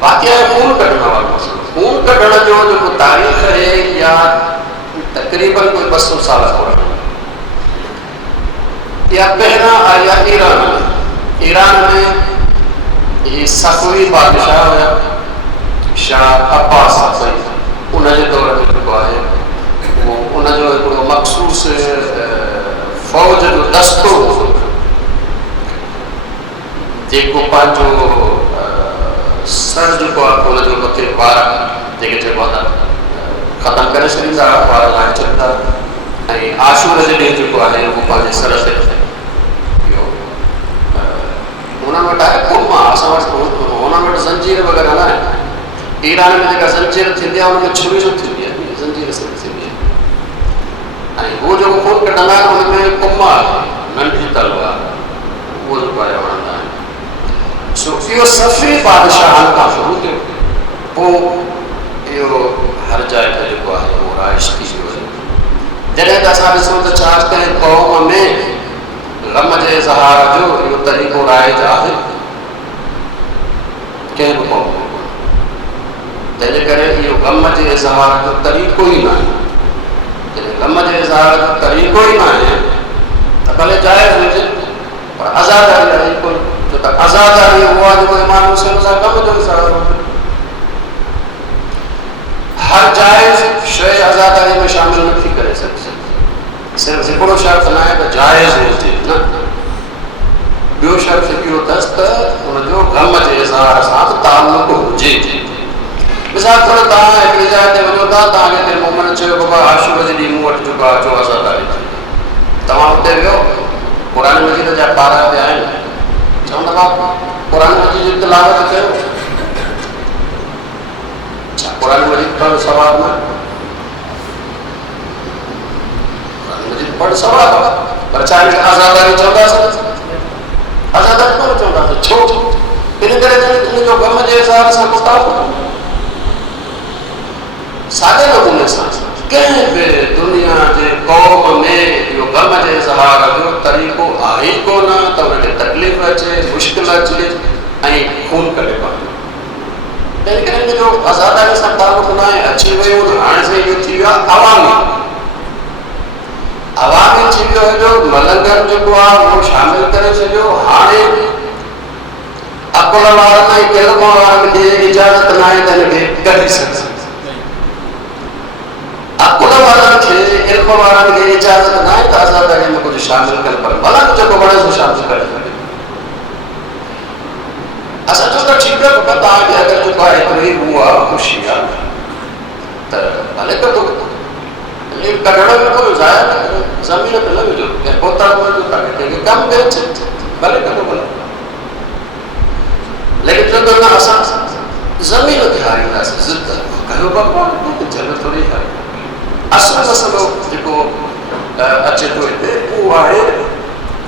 बाक़ी आहे खून कढण वारो मसइलो। खून कढण जो जेको तारीख़ आहे या तक़रीबन कोई 200 साल पुराणी, या पहिरां आया ईरान में ही सफ़वी बादशाह हुया शाह अब्बास सफ़वी। उनजे दौर में जेको आहे उहो उनजो हिकिड़ो मख़सूस फ़ौज जो दस्तो हो जेको पंहिंजो सर जेको आहे उनजो मथे वार जेके चइबो आहे ख़तमु करे छॾींदा, वार लाहे छॾींदा, ऐं आशूर जे ॾींहुं जेको आहे उहो पंहिंजे सर ते इहो उन्हनि वटि आहे कुमा। असां वटि उन्हनि वटि ज़ंजीर वग़ैरह न आहे। ईरान में जेका ज़ंजीर थींदी आहे उनमें छुरी जो थींदी आहे, ज़ंजीर सां थींदी आहे। ऐं उहो जेको खून कढंदा आहिनि उनमें कुमा नंढी तलवार उहो जेको आहे वणंदा आहिनि। सो इहो सफ़वी बादशाहनि खां शुरू थियो, पोइ इहो हर जाइ ते जेको आहे उहो राइश थी वियो। जॾहिं त असां ॾिसूं त छा कंहिं क़ौम में ग़म जे इज़हार जो इहो तरीक़ो राइज आहे, कंहिं बि क़ौम में। जंहिंजे करे इहो ग़म जे इज़हार जो तरीक़ो ई न आहे। जॾहिं ग़म जे इज़हार जो तरीक़ो ई न आहे त भले जाइज़ हुजे, पर आज़ादारी आहे कोन। छो त आज़ादारी उहा जेको इमाम हुसैन सां ग़म जो इज़हार हो। हर जाइज़ शइ आज़ादारी में शामिल नथी करे सघे। सिर्फ हिकिड़ो शर्त न आहे त जाइज़ हुजे, न, ॿियो शर्त इहो अथसि त हुनजो ग़म जे इज़हार सां ताल्लुक़ हुजे। मिसाल तौरु तव्हां हिकिड़ी जाइ ते वञो था, तव्हांखे हिते मोमन चयो बाबा आशूर जे ॾींहुं मूं वटि जेको आहे 14 तारीख़, तव्हां हुते वियो, क़ुर मजीद जा पारा ते आहिनि, चवंदा बाबा क़ुर मजीद जी तिलावत कयो। छा क़ुर मजीद पढ़णु सवाब न? क़ुर मजीद पढ़णु सवाब आहे, पर छा हिनखे आज़ादारी चवंदासीं? आज़ादारी कोन चवंदासीं। छो? इन करे तुंहिंजो ग़म जे हिसाब सां मुताबिक़ साॻे नमूने सां कंहिं बि दुनिया जे क़ौम में इहो ग़म जे इज़हार जो तरीक़ो आहे ई कोन त हुनखे तकलीफ़ अचे, मुश्किल अचे ऐं खून करे पवे। तंहिं करे हिनजो आज़ादारी सां तालुक़ न आहे। अची वियो हाणे सां इहो थी वियो आहे अवामी थी वियो हुयो, मलंगनि जेको आहे उहो शामिल करे छॾियो। हाणे अकुल वारनि ऐं इल्म वारनि खे इजाज़त न आहे त हिनखे कढी सघे। अकुल वारनि खे, इल्म वारनि खे इजाज़त न आहे त आज़ादारी में कुझु शामिल कनि, पर मलंग जेको वणे सो शामिल करे सघे। असां चऊं त ठीकु आहे बाबा, तव्हांखे अगरि जेको आहे हिकिड़ी हू आहे ख़ुशी आहे त भले कढो, कढण में कोई ज़ाया न करो, ज़मीन ते न विझो, कंहिं पोता में विझो, कंहिंखे कमु करे अचे, भले कढो भले। लेकिन चवंदो न असां ज़मीन ते हारींदासीं, ज़िद कयो बाबा, जल थोरी आहे। असुल मसइलो जेको अचे थो हिते उहो आहे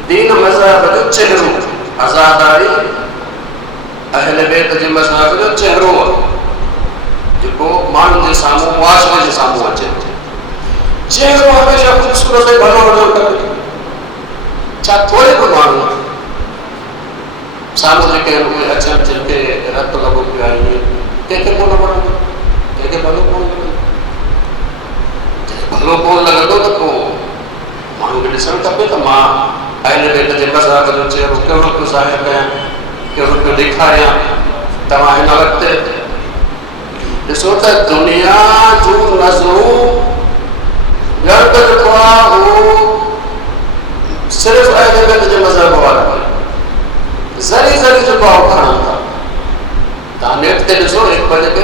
दीन मज़हब जो चहिरो, आज़ादारी अहल बैत जे मज़हब जो चहिरो आहे जेको माण्हुनि जे साम्हूं, मुआशरे जे साम्हूं अचे थो। चहिरो हमेशह ख़ूबसूरत ऐं भलो हुजणु खपे। छा थोरे बि माण्हू साम्हूं जेके उहे अचनि जिनखे रत लॻो पियो आहे, इहे कंहिंखे कोन वणंदो, कंहिंखे भलो कोन लॻंदो। भलो कोन लॻंदो त पोइ माण्हू खे ॾिसणु खपे त मां अहल बैत जे मज़हब जो चहिरो कहिड़ो पियो ज़ाहिर कयां, कहिड़ो पियो ॾेखारियां। तव्हां हिन वक़्तु ॾिसो त दुनिया जूं नज़रूं गर्द जेको आहे उहो सिर्फ़ु अहल बैत जे मज़हब वारा ज़री ज़री जेको आहे उहो खणनि था। तव्हां नेट ते ॾिसो, हिकु ॿ जेके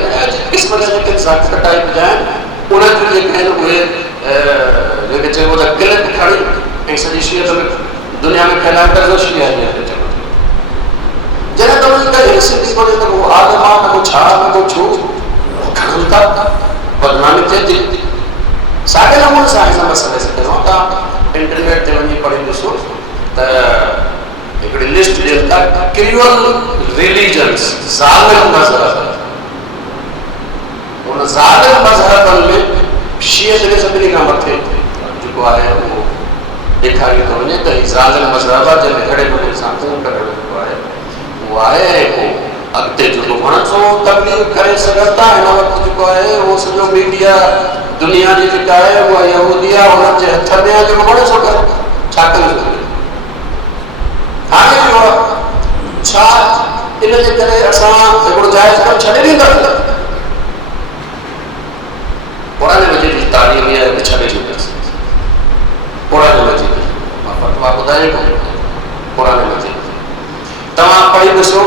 क़िस्म जा जेके ज़ाकिर टाइप जा आहिनि, उन्हनि जूं जेके आहिनि उहे जेके चइबो त क्लिप खणी ऐं सॼी शीयत में दुनिया में फैलाए करे शीया हीअं चइबो। जॾहिं त उन्हनि खे सिंधी कोन्हे त उहो आदम आहे, न को छा, न को छो, खणनि था, बदनामी थिए थी। साॻे नमूने सां हिन मसइले सां कयूं। तव्हां इंटरनेट ते वञी पढ़ी ॾिसो त हिकिड़ी लिस्ट ॾियनि था क्रूअल रिलीजन्स, ज़ालिम मज़हब। उन ज़ालिम मज़हबनि में शियत खे सभिनी खां मथे जेको आहे उहो ॾेखारियो थो वञे त हीउ ज़ालिम मज़हब आहे जंहिंमें अहिड़े नमूने सां खून कढणु जेको आहे उहो आहे। ऐं पोइ अॻिते जेको वणंदो तकलीफ़ करे सघनि था। हिन वक़्तु जेको आहे उहो सॼो मीडिया दुनिया जी जेका आहे उहा यहूदी आहे, हुननि जे हथ में आहे, जेको वणे सो करे, छा करे हाणे इहो छा इन जे करे असां हिकिड़ो जाइज़ कमु छॾे ॾींदासीं? क़ुर मजीद जी तालीम इहा आहे छॾे ॾींदासीं। क़ुर मजीद मां फतवा ॿुधायां थो, क़ुर मजीद तव्हां पढ़ी ॾिसो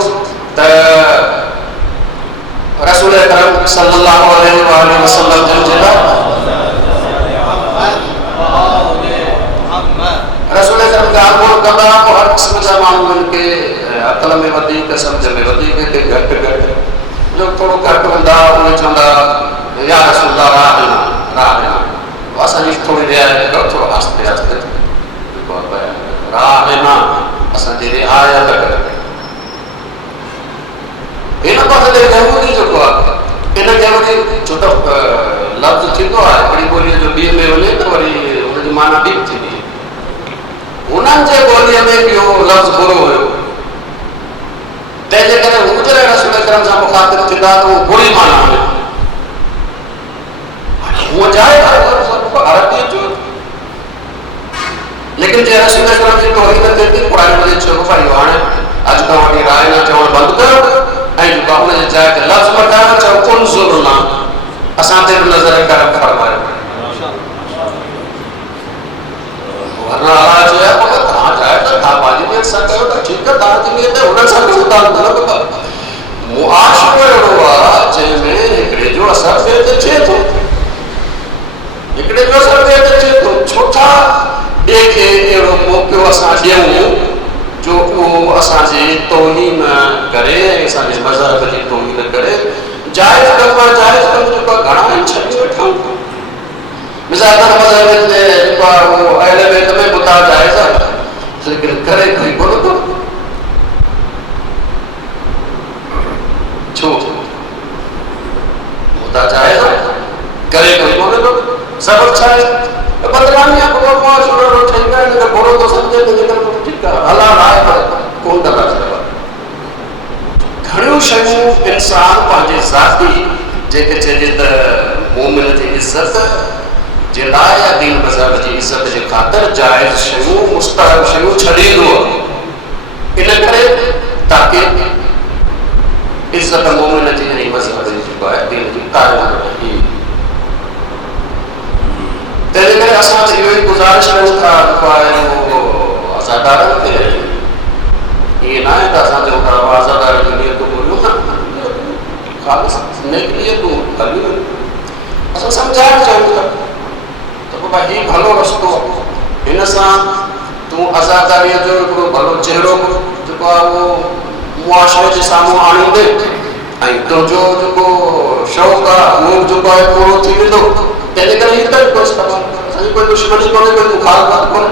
त रसूल अकरम सल्लल्लाहु अलैहि वसल्लम जे लाइ रसूल अकरम जा अमल कंदा, पोइ हर क़िस्म जा माण्हू उन्हनि खे अक़ल में वधीक, सम्झ में वधीक, के घटि घटि, जो थोरो घटि हूंदा उहे चवंदा या रसूल राह असांजी थोरी रिआयत कयो, थोरो आस्ते आस्ते राह असांजी रिआयत करे। हिन पासे ते यहूदी जेको आहे इनखे वरी छो त लफ़्ज़ थींदो आहे हिकिड़ी ॿोलीअ जो ॿिए में वञे त वरी हुनजी माना ॿी थींदी। हुननि जे ॿोलीअ में इहो लफ़्ज़ बुरो हुयो, तंहिंजे करे हू जॾहिं रसूल अकरम सां मुखातिब थींदा त उहो बुरी माना हुई। हूअं चाहे अरबी अचो, लेकिन जे रसूल अकरम जी तौहीन थिए थी, क़ुर मजीद चयो भाई हाणे अॼु खां वठी राय न चवणु बंदि कयो ऐं जेको हुन जे जाइ ते लफ़्ज़ वठायो, चओ उनज़ुरना, असां ते बि नज़र करम फरमायो। नाला चया मगर तव्हां जाए त तव्हां पंहिंजी नियत सां कयो त ठीकु आहे तव्हांजी नियत हुन सां कयो था मतिलबु मुआशिरो अहिड़ो आहे जंहिंमें हिकिड़े जो असर ॿिए ते थिए थो हिकिड़े जो असर ॿिए ते थिए थो छो था ॿिए खे अहिड़ो मौक़ो असां ॾियूं जो उहो असांजे तौहीन करे असांजे मज़हब जी तौहीन करे जाइज़ कम जेको घणा आहिनि छॾे वेठा मिसाल त मज़हब ते जेको आहे उहो अहले बैत में मुता जाइज़ आहे लेकिन करे कोई कोन थो छो मुता जाइज़ आहे करे कोई कोन थो सबब छा आहे बदनामी आहे को मुआशिरो ठही करे हिनखे बुरो थो सम्झे त जेकर ठीकु आहे हलाल आहे पर कोन था सघनि घणियूं शयूं इंसान पंहिंजे ज़ाती जेके चइजे त मोमिन जी इज़त जे लाइ या दीन मज़हब जी इज़त जे ख़ातिर जाइज़ शयूं मुस्तहब शयूं छॾींदो आहे इन करे ताकी इज़त मोमिन जी ऐं मज़हब जी जेको आहे दीन जी क़ाइम रहे तंहिंजे करे असां त इहो ई गुज़ारिश कयूं था जेको आहे उहो अज़ादारनि खे ईअं न आहे त असां चऊं था अज़ादार जी नियतूं ॿोलियूं ख़ालिस नेक नियतूं हलियूं असां सम्झाइणु चाहियूं था त पोइ भाई हीउ भलो रस्तो हिन सां तूं अज़ादारीअ जो हिकिड़ो भलो चहिरो जेको आहे उहो मुआशिरे जे साम्हूं आणींदे ऐं तुंहिंजो जेको शौक़ु आहे उहो बि जेको आहे पूरो थी वेंदो तंहिंजे करे हीअ त असांजी कोई दुश्मनी कोन्हे कोई मुखालफ़त कोन्हे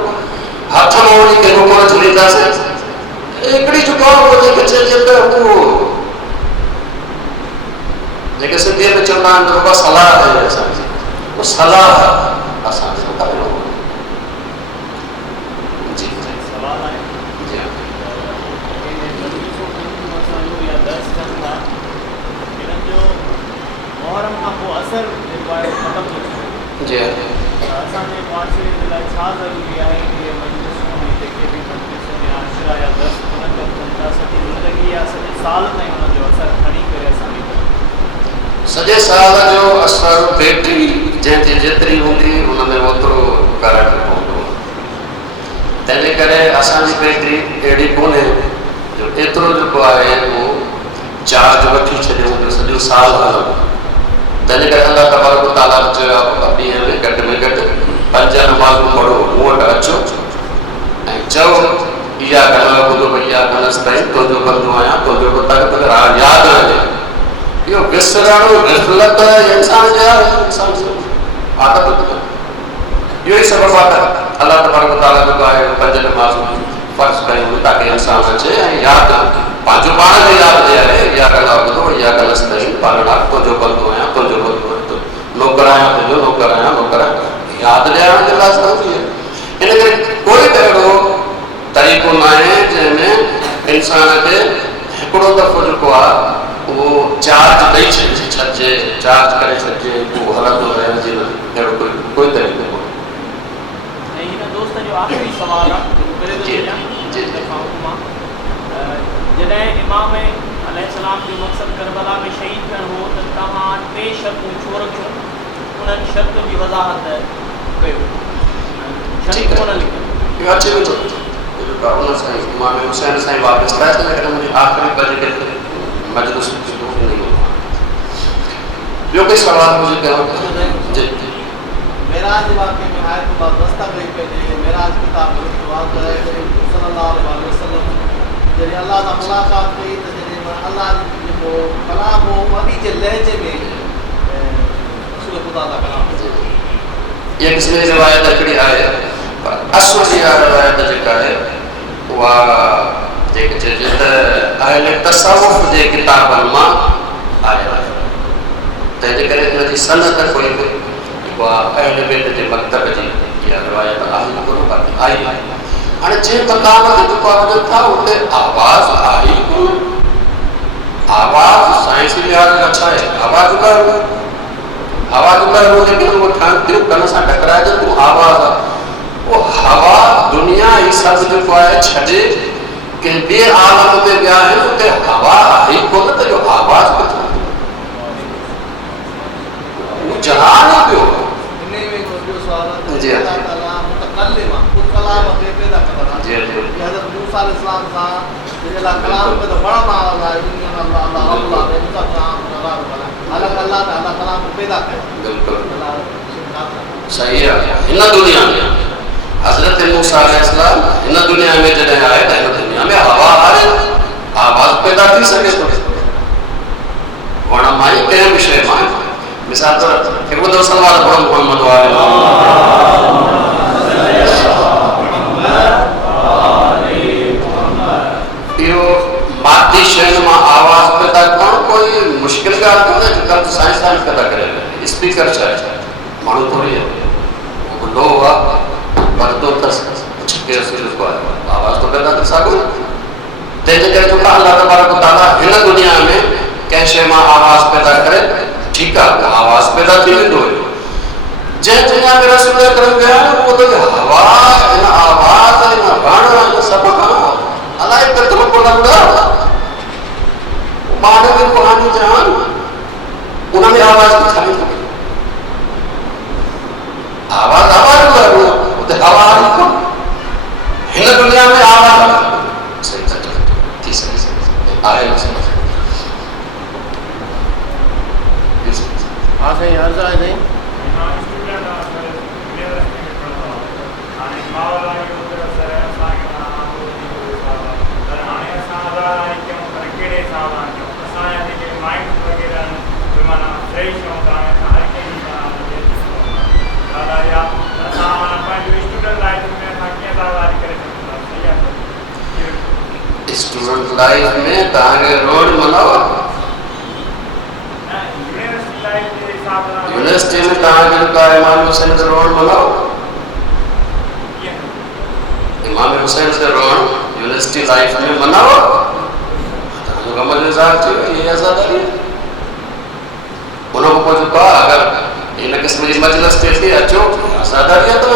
हथ में वञी कंहिंखो कोन झुलींदासीं हिकिड़ी जेको आहे उहो जेके चइजे त उहो जेके सिंधीअ में चवंदा आहिनि त बाबा सलाह आहे असांजी उहा सलाह असांखे ॿुधाइणो जी सवाल आहे जी हिननि जो मुहर्रम खां पोइ असर जेको आहे ख़तमु थो थिए जी असांजे मुआशिरे जे लाइ छा ज़रूरी आहे कि मजलिसूं में जेके बि मजलिसूं या आशिरा या दर्स हुननि जो सॼी ज़िंदगी या सॼे साल ताईं हुननि जो असर खणी करे असांखे सॼे साल जो असर बैटरी जंहिंजी जेतिरी हूंदी हुन में ओतिरो करंट पवंदो तंहिंजे करे असांजी बैटरी अहिड़ी कोन्हे जो एतिरो जेको आहे उहो चार्ज वठी छॾियो सॼो साल हलंदो तंहिंजे करे अलाह तबारक ताला चयो आहे ॾींहं में घटि 5 नमाज़ूं पढ़ो मूं वटि अचो ऐं चओ इहा ॻाल्हि ॿुधो भई इहा ॻाल्हि ताईं तुंहिंजो कंदो आहियां तुंहिंजो यादि रहे इहो विसरणु ग़फ़लत इंसान जी आदत इहो ई सबबु आहे त अलाह तबारक ताला जेको आहे 5 नमाज़ूं फ़र्ज़ कयूं ताकी इंसान अचे ऐं यादि पंहिंजो पाण खे यादि ॾियारे इहा ॻाल्हि ॿुधो इहा ॻाल्हि ताईं पालना तुंहिंजो कंदो आहियां तुंहिंजो कंदो आहियां नौकर आहियां तुंहिंजो नौकर आहियां नौकर यादि ॾियारण जे लाइ ज़रूरी आहे इन करे कोई बि अहिड़ो तरीक़ो न आहे जंहिंमें इंसान खे हिकिड़ो दफ़ो जेको आहे उहो चार्ज ॾेई छॾिजे चार्ज करे छॾिजे उहो हलंदो रहे अहिड़ो कोई तरीक़ो कोन्हे ऐं हिन दोस्त जो आख़िरी सुवाल आहे जॾहिं इमाम अलैहिस्सलाम जो मक़सदु करबला में शहीद थियणु हो त तव्हां 3 शर्तूं छो रखियूं उन्हनि शर्तुनि जी वज़ाहत कयो शर्त कोन लिखियो इहो अचे वेंदो उन सां इमाम हुसैन सां वापसि था तंहिं करे मुंहिंजी आख़िरी बजे मजलिस ॿियो कोई सवाल मुंहिंजे कयो जी मेराज जे वाक़े में आयत बात दस्तगीर पे मेराज किताब सल्लल्लाहु अलैहि वसल्लम जॾहिं अल्लाह सां मुलाक़ात कई त जॾहिं अल्लाह जेको कलाम हो वॾी जे लहजे में रसूल ख़ुदा था कलाम ये किस्म जी रिवायत हिकिड़ी आहे पर असुल इहा रिवायत जेका आहे उहा जेके चइजे त अहले तसव्वुफ़ जे किताबनि मां आहे तंहिंजे करे हिनजी सनत कोई बि जेको आहे अहले बैत जे मकतब जी इहा रिवायत आहे कोन बाक़ी आई आहे हाणे जंहिं मक़ाम ते जेको आहे वञनि था उते आवाज़ आई कोन आवाज़ साइंसी लिहाज़ खां छा आहे आवाज़ उहा लेकिन उहो ठाहियो कन सां टकराइजे तूं आवाज़ आहे उहो हवा दुनिया ई सभु जेको आहे छॾे कंहिं ॿिए आलम ते विया आहिनि उते हवा आई कोन त इहो आवाज़ किथां उहो जहान ई पियो इन में ॿियो सुवाल जी अल्लाह ताला मुतकल्लिम आहे कलाम मूसा अलैहिस्सलाम सा जेला कलाम पे तो बड़ा माना है इन अल्लाह रब्बुल आलमीन का कलाम अलग अल्लाह ताला कलाम पैदा करे बिल्कुल सही है। इन दुनिया में हजरत मूसा अलैहिस्सलाम इन दुनिया में जॾहिं आए त इन दुनिया में हवा आहे, आवाज़ पैदा थी सके थो वण मां ई कंहिं बि शइ मां। मिसाल तौर हिकु ॿुधो सलवात पढ़ो मोहम्मद इहो मादी शयुनि मां आवाज़ पैदा करणु कोई मुश्किल ॻाल्हि कोन्हे। अॼुकल्ह साइंसदान पैदा करे स्पीकर छा आहे माण्हू थोरी आहे लोह आहे परदो अथसि छिके को आहे आवाज़ तो पैदा करे सघो। तंहिंजे करे चवंदा अल्लाह तबारक व तआला हिन दुनिया में कंहिं शइ मां आवाज़ पैदा करे ठीकु आहे आवाज़ पैदा थी वेंदो हुयो। जंहिं दुनिया में रसूल अकरम विया उहो त हवा हिन आवाज़ हिन वण हिन सभु खां अलाए केतिरो बुलंद ॿार में पुरानी जहान उन में आवाज़ की छाई थी आवाज़ आवाज़ उते हवा हिन दुनिया में आवाज़ सही थी सही आहे। हाँ सही अर्ज आहे सही स्टूडेंट लाइफ में तव्हांखे रोड मनाओ यूनिवर्सिटी में तव्हांखे जेका इमाम हुसैन जो रोड मनाओ इमाम हुसैन जो रोड यूनिवर्सिटी लाइफ में मनाओ तव्हांजो कम जो इज़हार थियो ये आज़ादी उन खां पोइ जेको आहे अगरि इन क़िस्म जी मजलिस थिए थी अचो आज़ादी अथव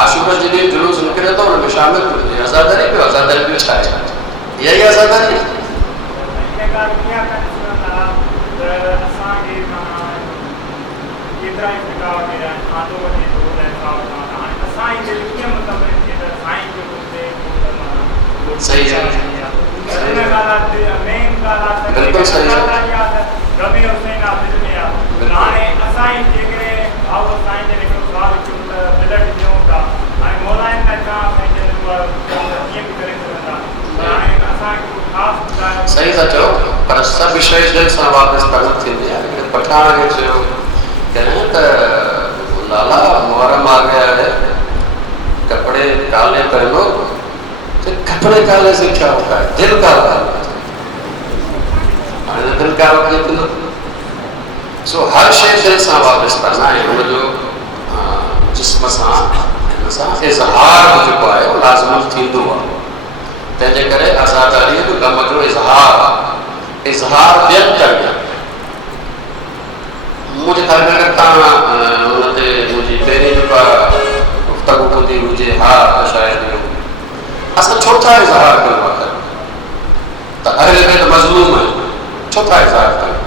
आशूरा जी ॾींहुं जुलूस निकिरे थो हुन में शामिल थियो आज़ादी पियो छा आहे इहा ई आज़ादी सही है बिल्कुल सही सही था चओ पर सभु शइ दिलि सां वापसि तलब थींदी आहे। लेकिन पठाण खे चयो कॾहिं त लाला मुहर्रम आ गया है कपड़े काले पहनो तो कपड़े काले से क्या होता है दिल का दिल का सो हर शइ दिल सां वापसि करना है हुनजो जिस्म सां इज़हार जेको आहे उहो लाज़िमन थींदो आहे। तंहिंजे करे आज़ादारीअ जो कम जो इज़हार ॿियनि करणु मुंहिंजे ख़्याल में अगरि तव्हां हुन ते मुंहिंजी पहिरीं जेका गुफ़्तगू ॿुधी हुजे हा शायदि असां छो था इज़हार कयूं आहे त अहिड़े में त मज़लूम आहियूं छो था इज़हार कयूं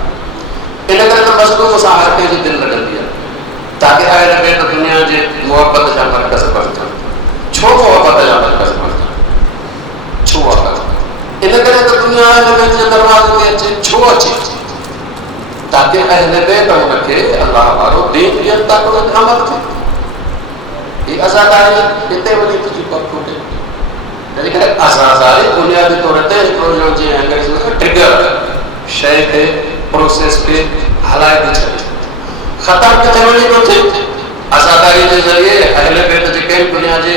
इन करे त मज़लूम सां हर कंहिंजी दिलि लॻंदी आहे ताकी अहिड़े में त दुनिया जे मुहबत जा मर्कज़ बणजनि। छो मुहबत जा मर्कज़ बणजनि छो आहे इन करे त दुनिया अहले जे दरवाज़े ते अचे छो अचे ताकि अहले बैत उनखे अल्लाह वारो दीन ॾियनि ताकि उन ते अमल थिए। ये आज़ादारी हिते वञी थी जेको खोटे तंहिं करे आज़ादारी बुनियादी तौर ते हिकिड़ो जीअं अंग्रेज़ी में ट्रिगर शइ खे प्रोसेस खे हलाए थी छॾे ख़तमु किथे वञी थो थिए। आज़ादारी जे ज़रिए अहले बैत जेके दुनिया जे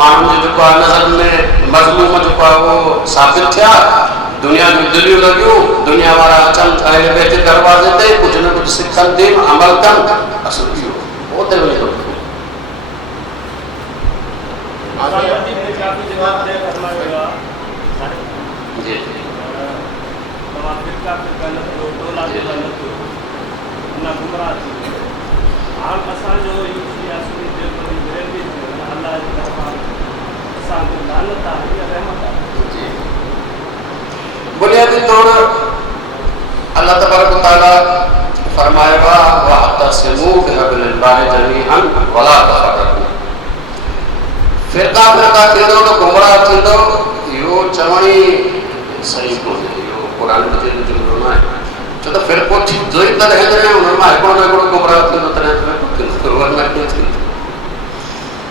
माण्हुनि जो जेको आहे नज़र में मज़लूम जेको आहे उहो साबित थिया दुनिया में दिलियूं लॻियूं दुनिया वारा अचनि अहले बैत जे दरवाज़े ते कुझु न कुझु सिखनि थी अमल कनि असुल इहो उते वञी थो जी बुनियादी तौर अल्लाह तबारक व तआला फरमाएगा वअतसिमू बिहब्लिल्लाहि जमीअन वला तफरकू फिरका फिरका थींदो तो गुमराह थींदो, इहो चवण ई सही कोन्हे। इहो क़ुर मजीद जो जुमिलो न आहे, छो त फिरको थींदो ई तॾहिं जॾहिं हुन मां हिकिड़ो न हिकिड़ो गुमराह थींदो, तॾहिं फिरको थींदो, वरना कीअं थींदो।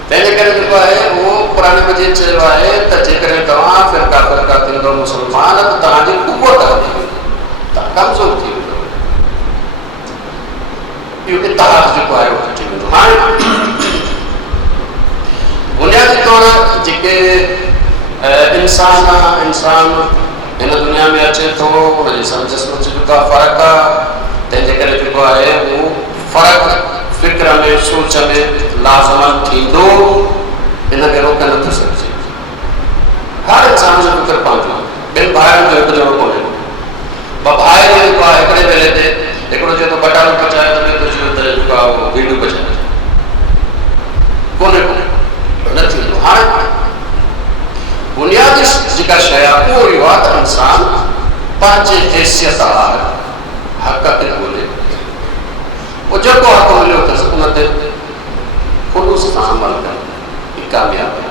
तंहिंजे करे जेको आहे उहो क़ुर मजीद चयो आहे त जेकॾहिं तव्हां फिरका फिरका थींदो मुस्लमान त तव्हांजी कुवत हली वेंदी, तव्हां कमज़ोर थी वेंदो। इहो इतिहाद जेको आहे उहो थी वेंदो। हाणे बुनियादी तौर जेके इंसान हिन दुनिया में अचे थो, हुनजी सम्झ सोच जो का फ़र्क़ु आहे, तंहिंजे करे जेको आहे उहो फ़र्क़ु फ़िक्र में सोच में लाज़मन थींदो, हिनखे रोके नथो सघिजे। हर इंसान जो फ़िक्र पंहिंजो, ॿिनि भाइरनि जो हिकु जहिड़ो कोन्हे। ॿ भाइर जेको आहे हिकिड़े वेले ते हिकिड़ो चए थो बटाटो पचाए त ॿियो चयो त जेको आहे उहो भींडियूं पचाए, कोन्हे न थींदो। हाणे बुनियादी जेका शइ आहे उहो इहो आहे त इंसान पंहिंजे हैसियत आहे हक़ ते ॻोल्हे, पोइ जेको हक़ मिलियो अथसि उन ते ख़ुलूस सां अमल करे कामयाबु आहे।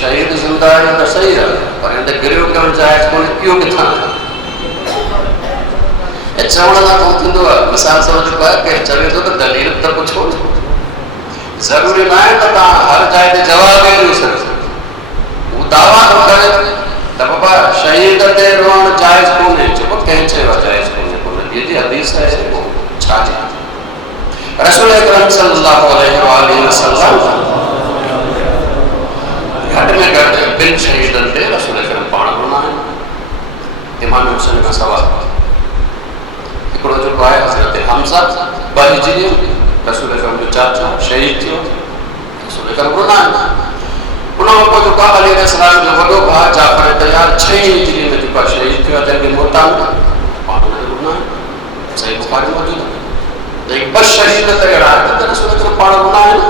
शहीद ज़िंदा आहे त सही आहे, पर हिन ते गिरियो करणु जाइज़ कोन्हे, इहो किथां आहे? चवण लाइ कोन थींदो आहे। मिसाल सम्झो आहे केरु चवे थो त दलील त पुछो, ज़रूरी न आहे त तव्हां हर जाइ ते जवाबु ई ॾेई सघो। हू दावा थो करे त बाबा शहीद ते रोअणु जाइज़ कोन्हे, चइबो कंहिं चयो आहे जाइज़ कोन्हे? इहा जी हदीस आहे, छा चई रसूल अकरम सल्लल्लाहु अलैहि वसल्लम घटि में घटि ॿिनि शहीदनि ते रसूल अकरम पाण रोना आहिनि। इमाम हुसैन खां सवाइ हिकिड़ो जेको आहे हज़रत हमज़ा ॿ हिजरी, रसूल अकरम जो चाचा शहीद थियो, रसूल अकरम रोना आहिनि। उन खां पोइ जेको आहे अली अलैहिस्सलाम जो वॾो भाउ जाफ़र तैयार 6 हिजरी में जेको आहे शहीद थियो, जंहिंखे मोता पाण रोना आहिनि। सही बुखारी मौजूदु आहे। ॿ शहीद त अहिड़ा आहिनि त रसूल अकरम पाण रोना आहिनि।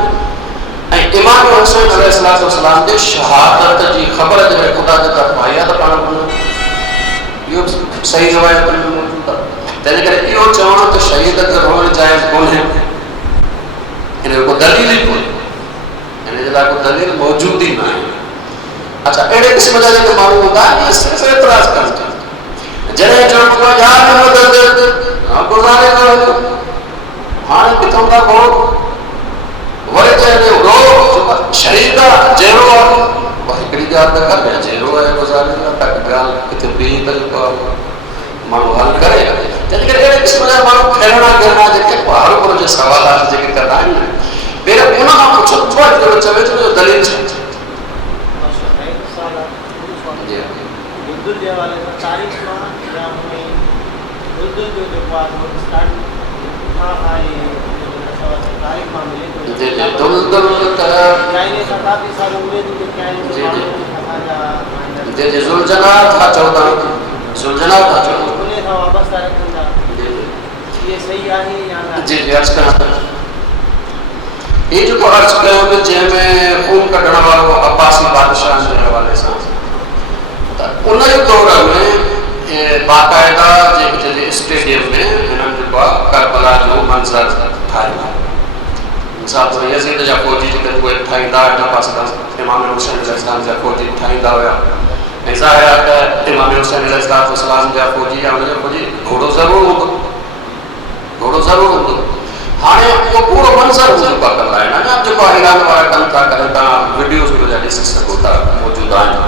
ऐं इमाम हुसैन अलैहिस्सलाम जे शहादत जी ख़बर जॾहिं ख़ुदा जे तरफ़ आई आहे त पाण रोना, इहो सही रिवायत में मौजूदु आहे। तंहिंजे करे इहो चवणु त शहीद ते रोअणु जाइज़ कोन्हे, हिन जो को दलील ई कोन्हे, हिन जे लाइ को दलील मौजूदु ई न आहे। अच्छा, अहिड़े क़िस्म जा जेके माण्हू हूंदा आहिनि सिर्फ़ु एतिराज़ कनि था, जॾहिं चवणो आहे यार गुज़ारे थो, हाणे किथां था को वरी चए रो शहीद आहे जहिड़ो आहे, हिकिड़ी ॻाल्हि त कर जहिड़ो आहे गुज़ारे ताकी ॻाल्हि किथे ॿी त जेको आहे माण्हू हल करे। तंहिंजे करे अहिड़े क़िस्म जा माण्हू खेलणा गिरणा जेके हर जे सवालात जेके कंदा आहिनि न, पहिरियों उन खां पुछो थो चवे थो जो दलील छा आहे। ज़ुलझना था चओ था, ज़ुलझना था चओ जी जी अर्ज़ कयां थो। ये जेको अर्ज़ कयो कि जंहिंमें खून कढण वारो अब्बासी बादशाह जे हवाले सां, त उन जे दौर में बाक़ाइदा जेके स्टेडियम में हिननि जेको आहे करबला जो मंज़र ठाहियो आहे। मिसाल यज़ीद जा फ़ौजी जेके उहे ठाहींदा हिन पासे इमाम हुसैन अलैहिस्सलाम जा फ़ौजी ठाहींदा हुआ, ऐं ज़ाहिर आहे त इमाम हुसैन अलैहिस्सलाम जा फ़ौजी या हुनजो फ़ौजी घोड़ो ज़रूरु हूंदो, घोड़ो ज़रूरु हूंदो। हाणे उहो पूरो मंज़र जेको आहे कंदा आहिनि, अञा जेको आहे ईरान वारा कनि था करे, तव्हां वीडियोज़ बि ॾिसी सघो था, मौजूदु आहिनि,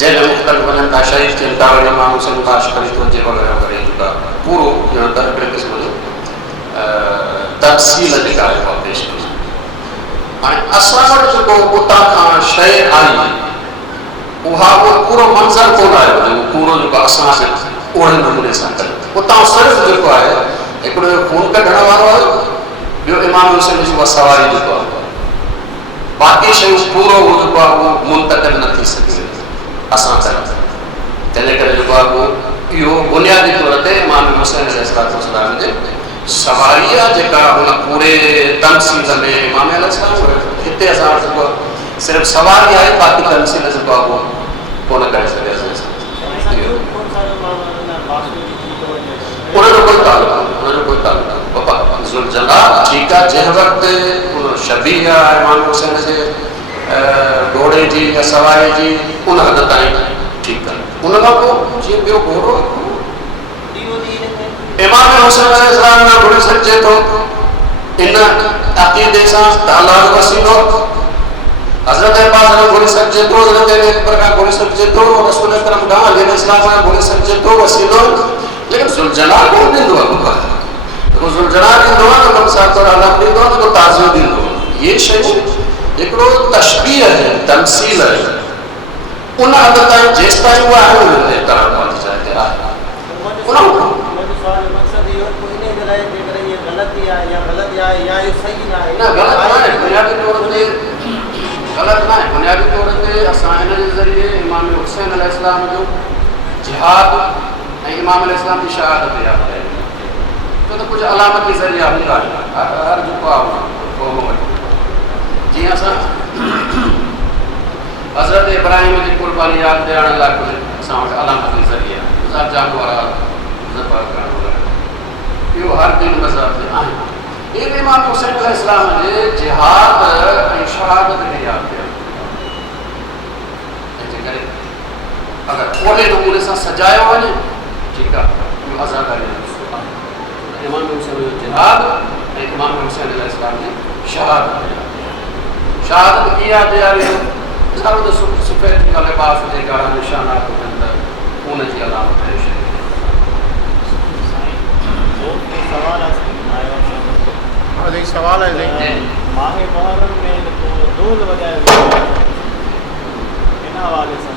जंहिंमें मुख़्तलिफ़ वञनि था शहीद थियनि था, वरी इमाम हुसैन लाशकरी थो अचे वग़ैरह वग़ैरह जेका पूरो ॼण त हिकिड़े क़िस्म जो तफ़सील जेका आहे उहा पेश कई। हाणे असां वटि जेको उतां खां शइ आई उहा उहो पूरो मंज़र कोन आयो, उहो पूरो जेको असां ओड़े नमूने सां कयो। उतां सिर्फ़ु जेको आहे हिकिड़ो खून कढण वारो आहे, ॿियो इमाम हुसैन जी उहा सवारी जेको आहे, बाक़ी शयूं पूरो उहो जेको आहे उहो मुंतक़िल न थी सघे असां तरफ़। तंहिंजे करे जेको आहे उहो इहो बुनियादी तौर ते इमाम हुसैन अलैहिस्सलाम जे सवारी आहे जेका हुन पूरे तमसील में इमाम अलैहिस्सलाम हिते असां वटि जेको सिर्फ़ु सवारी आहे, बाक़ी तमसील जेको आहे उहो कोन करे सघियासीं। ज़ुलज़ला ठीक आहे जंहिं वक़्तु शबीह आहे इमाम हुसैन जे घोड़े जी या सवारी जी उन हद ताईं ठीकु आहे। उन खां पोइ जीअं ॿियो घोड़ो इमाम हुसैन अलैहिस्सलाम न घुड़ी सघिजे थो इन अक़ीदे सां त अल्लाह जो वसीलो हज़रत अब्बास खां घुड़ी सघिजे थो, हज़रत अकबर खां घुड़ी सघिजे थो, रसूल अकरम खां अलैहिस्सलाम खां घुड़ी सघिजे थो वसीलो, लेकिन ज़ुलज़ला कोन ॾींदो आहे जेको ज़ुलज़ला ॾींदो आहे न सां थोरा अलॻि ॾींदो आहे न को ताज़ियो ॾींदो आहे। इहे शयूं हिकिड़ो तशबीह आहे, तमसील आहे, उन हद ताईं जेसि ताईं उहा आहे उन तरह पहुची जाइ ते आहे। गलत ना है बुनियादी तौर ते असां हिन जे ज़रिए इमाम हुसैन अलैहिस्सलाम जो जिहाद ऐं इमाम अलैहिस्सलाम जी शहादत यादि कयो, छो त कुझु अलामती ज़रिया हूंदा आहिनि हर जेको आहे जीअं असां हज़रत इब्राहिम जी क़ुर्बानी यादि ॾियण लाइ कुझु असां वटि अलामती ज़रिया जानवर ज़बह करण वग़ैरह इहो हर दिन मज़हब में आहिनि। ये इमाम हुसैन अलैहिस्सलाम जे जिहाद ऐं शहादत खे यादि कयो, जंहिंजे करे अगरि ओड़े नमूने सां सजायो वञे ठीकु आहे इहो आज़ादारी जो हिसो आहे। इमाम हुसैन जो जिहाद ऐं इमाम हुसैन अलैहिस्सलाम जी शहादत कीअं यादि ॾियारी सफ़ेद का लिबास हुजे, ॻाढ़ा निशानात हुजनि त उन जी अलामत आहे। सवाल है माहे मुहर्रम में तो ढोल बजाए इन हवाले से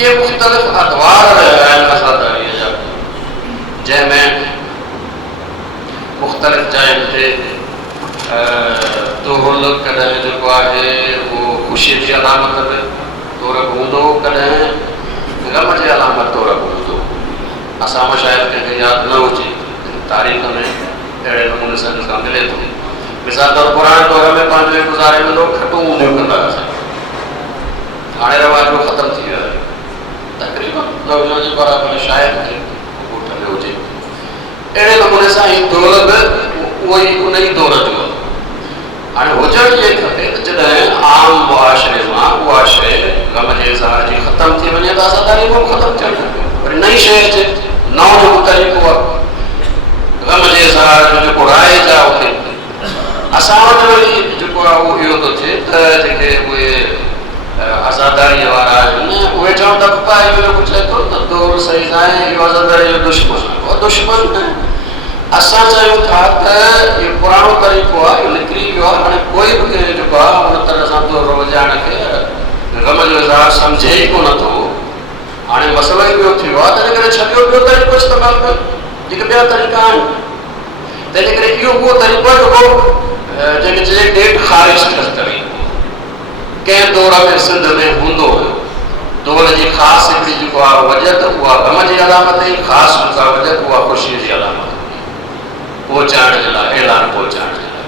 ये मुख्तलिफ अदवार जंहिंमें मुख्तलिफ जायुनि ते दोहल कॾहिं जेको आहे उहो ख़ुशीअ जी अलामत तौर बि हूंदो, कॾहिं ग़म जी अलामत तौर बि हूंदो। असां शायदि कंहिंखे यादि न हुजे, तारीख़ में अहिड़े नमूने सां ॾिसणु मिले थो। मिसाल तौर पुराणे दौर में पंहिंजो गुज़ारे वेंदो खटूं हूंदियूं कंदा हुआसीं, हाणे रवाज उहो ख़तमु थी वियो आहे तक़रीबन लफ़्ज़ जे बराबरि शायदि ॻोठ में हुजे। अहिड़े नमूने सां ही दौर बि उहो ई उन ई दौर जो आहे। हाणे हुजणु इहे खपे त जॾहिं आम मुआशरे मां उहा शइ ग़म जे इज़हार जी ख़तमु थी वञे त असां तरीक़ो ख़तमु थियणु खपे, वरी नई शइ अचे, नओं जेको तरीक़ो आहे ग़म जे इज़हार जो जेको राइज आहे उते असां वटि वरी जेको आहे उहो इहो थो थिए त जेके उहे आज़ादारीअ वारा आहिनि उहे चवनि था पप्पा इहो जेको चए थो त दौर सही न आहे, इहो आज़ादारी जो दुश्मन आहे। उहो दुश्मन न, असां चयूं था त इहो पुराणो तरीक़ो आहे, इहो निकिरी वियो आहे। हाणे कोई बि कंहिं जेको आहे उन तरह सां दौर वॼाइण खे ग़म जो इज़हार सम्झे ई कोन थो। हाणे मसइलो ई ॿियो थी वियो आहे, तंहिं करे छॾियो ॿियो तरीक़ो इस्तेमालु कयो, जेके ॿिया तरीक़ा आहिनि। तंहिंजे करे इहो उहो तरीक़ो जेको जंहिंखे चइजे डेट ख़ारिज थियल तरीक़ो कंहिं दौर में सिंध में हूंदो हुयो। दौर जी ख़ासि हिकिड़ी जेको आहे वजत उहा ग़म जी अलामत हुई, ख़ासि का वजत उहा ख़ुशीअ जी अलामत हुई, पहुचाइण जे लाइ, ऐलान पहुचाइण जे लाइ।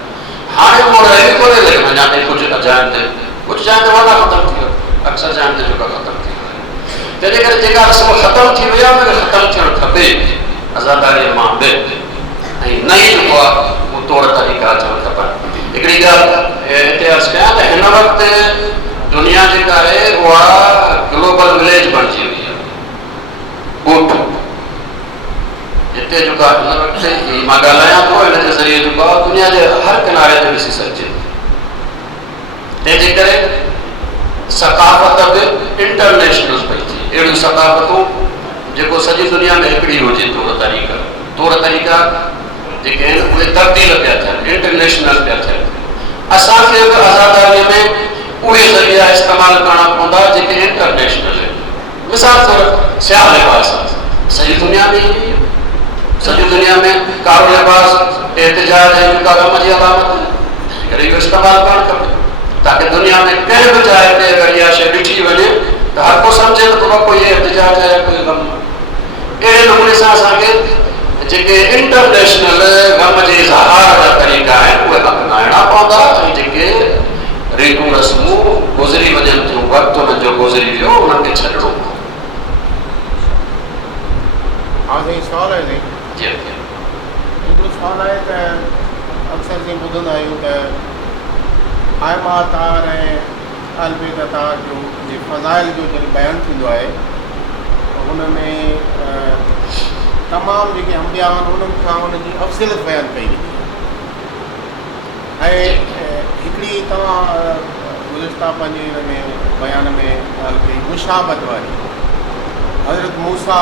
हाणे उहो रही कोन्हे, लेकिन अञा ताईं कुझु अजाइनि ते कुछ जान वॾा ख़तम थी वियो, अक्सर जान ते जेका ख़तम थी वियो। तंहिंजे करे जेका रस्म ख़तम थी वई आहे उनखे ख़तम थियणु खपे आज़ादारीअ मां बि, ऐं नई जेको आहे उहो तौर तरीक़ा अचणु खपनि। हिकिड़ी ॻाल्हि हिते अर्ज़ु कयां त हिन वक़्तु दुनिया जेका आहे उहा ग्लोबल विलेज बणिजी वई आहे, ॻोठ जिते जेका हिन वक़्तु मां ॻाल्हायां थो हिन जे ज़रिए जेको आहे दुनिया जे हर किनारे ते ॾिसी सघिजे। तंहिंजे करे सकाफ़त बि इंटरनेशनल पई थिए, अहिड़ियूं सकाफ़तूं जेको सॼी दुनिया में हिकिड़ी हुजे तौर तरीक़ा जेके आहिनि उहे तब्दील पिया थियनि, इंटरनेशनल पिया थियनि। असांखे बि आज़ादारीअ में उहे ज़रिया इस्तेमालु करणा पवंदा जेके इंटरनेशनल आहिनि। मिसाल तौर सियाह लिबास सॼी दुनिया में ईंदी, सॼी दुनिया में कारो लिबास एहतिजाज ऐं जेका ग़म जी अलामत करे इहो इस्तेमालु करणु खपे, ताकी दुनिया में कंहिं बि जाइ ते अगरि इहा शइ ॾिठी वञे त हर को सम्झे त बाबा कोई एहतिजाज आहे, कोई ग़म। अहिड़े नमूने सां असांखे जेके इंटरनेशनल ग़म जे इज़हार जा तरीक़ा आहिनि उहे अपनाइणा पवंदा, ऐं जेके रीतूं रस्मूं गुज़री वञनि थियूं, वक़्तु हुननि जो गुज़री वियो उन्हनि खे छॾिणो। हाँ साईं, सवाल आहे साईं। जी हिकिड़ो सवाल आहे त अक्सर जीअं ॿुधंदा आहियूं त आयमा तार ऐं अलबेद तार जो जे फ़ज़ाइल जो जॾहिं बयानु थींदो आहे हुन में तमामु जेके अंबिया आहिनि उन्हनि खां उन्हनि जी अफ़ज़लियत बयानु कई वेंदी ऐं हिकिड़ी तव्हां गुज़िश्ता पंहिंजे हिन में बयान में ॻाल्हि कई मुशाबत वारी, हज़रत मूसा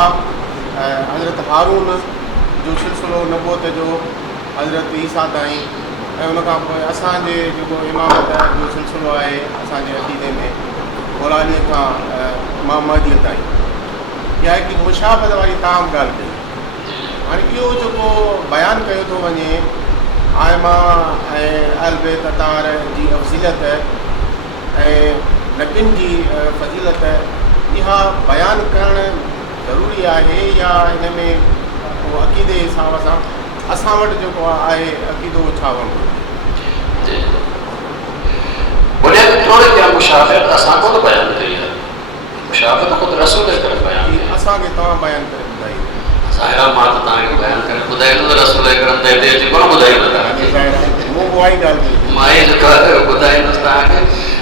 हज़रत हारून जो सिलसिलो नबूअत जो हज़रत ईसा ताईं, ऐं उन खां पोइ असांजे जेको इमामत जो सिलसिलो आहे असांजे अक़ीदे में क़ुरानीअ खां इमाम महदीअ ताईं, इहा हिकिड़ी मुशाबत वारी तमामु ॻाल्हि कई। हाणे इहो जेको बयानु कयो थो वञे आयमा ऐं अलबेत तार जी अफ़ज़लियत ऐं नबियुनि जी फ़ज़ीलत, इहा बयानु करणु ज़रूरी आहे या हिन में उहो अक़ीदे जे हिसाब सां असां वटि जेको आहे अक़ीदो छा वणंदो? बुनियादी तौर ते मुशाबत असां कोन बयानु कई आहे, मुशाबत ख़ुदि रसूल करे बयानु कई। असांखे तव्हां बयानु करे ॿुधाईंदो? ज़ाहिर मां त तव्हांखे बयानु करे ॿुधाईंदो, रसूल करम त हिते अची कोन ॿुधाईंदो तव्हांखे, मूं उहा ई ॻाल्हि मां ई जेको आहे ॿुधाईंदुसि तव्हांखे,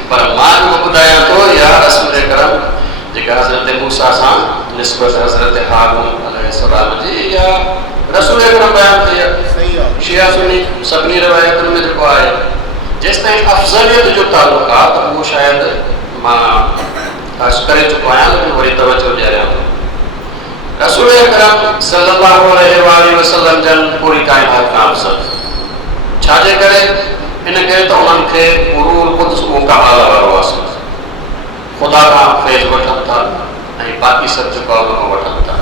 पर मां जेको ॿुधायां थो या रसूल करम जेका हज़रत मूसा सां निस्बत हज़रत हारून अलैहिस्सलाम जी या रसूल करम बयानु कई आहे। सही आहे। शिया सुन्नी सभिनी रिवायतुनि में जेको आहे जेसि ताईं अफ़ज़लियत जो तालुक़ु आहे त उहो शायदि मां अर्ज़ु करे चुको आहियां, लेकिन वरी तवजो ॾियारियां थो। रसूल अकरम सल्लल्लाहु अलैहि वसल्लम जन पूरी काइनात खां अफ़ज़ल, छाजे करे इन करे त उन्हनि खे रूहुल क़ुद्स उहो कमाल वारो आहे, ख़ुदा खां फैज़ वठनि था ऐं बाक़ी सभु जेको आहे उहो वठनि था।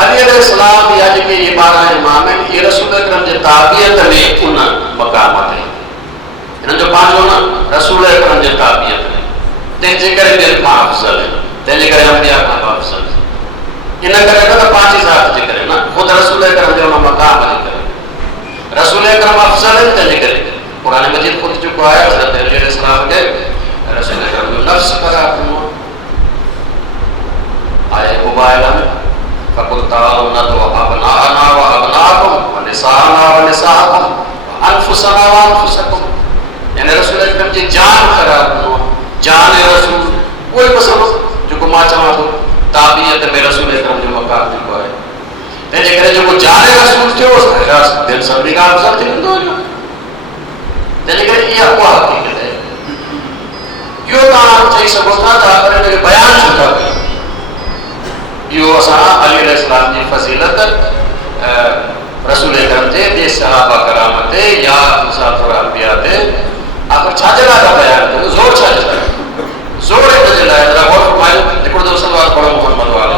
अली अलैहिस्सलाम या जेके इहे 12 इमाम आहिनि इहे रसूल अकरम जे ताबियत में उन मक़ाम ते हिननि जो पंहिंजो न रसूल अकरम जे ताबियत में, तंहिंजे करे ॿियनि खां अफ़ज़ल आहिनि, तंहिंजे करे अंबिया खां अफ़ज़ल, इन करे न त पंहिंजी ज़ात जे करे न, ख़ुदि रसूल अकरम जे उन मक़ाम जे करे रसूल अकरम अफ़ज़ल आहिनि। तंहिंजे करे क़ुरान मजीद ख़ुदि जेको आहे हज़रत अली अलैहिस्सलाम खे रसूल अकरम जो नफ़्स क़रार ॾिनो आहे। मुबाइला में फ़क़ुल ताअलू नदउ अबनाअना व अबनाअकुम व निसाअना व निसाअकुम व अनफुसना व अनफुसकुम, यानी रसूल अकरम जी जान क़रार ॾिनो, जान रसूल उहो ई मसलो जेको मां चवां थो ताबियत में रसूल अकरम जो मक़ाम जेको आहे, तंहिंजे करे जेको जान रसूल थियो दिलि सभिनी खां अफ़ज़ल थी वेंदो हुयो। तंहिंजे करे इहा उहा हक़ीक़त आहे। इहो तव्हां चई सघो था त अगरि हिनखे बयानु छो था कयो, इहो असां अली अलैहिस्सलाम जी फ़ज़ीलत रसूल अकरम ते ॿिए सहाबा कराम ते या मिसाल तौर अंबिया ते आख़िर छाजे लाइ था बयानु कयूं, ज़ोर छाजे लाइ, ज़ोर हिन जे लाइ ज़रा गौर फरमायो। हिकिड़ो दफ़ो सलवात पढ़ो मोहम्मद वाले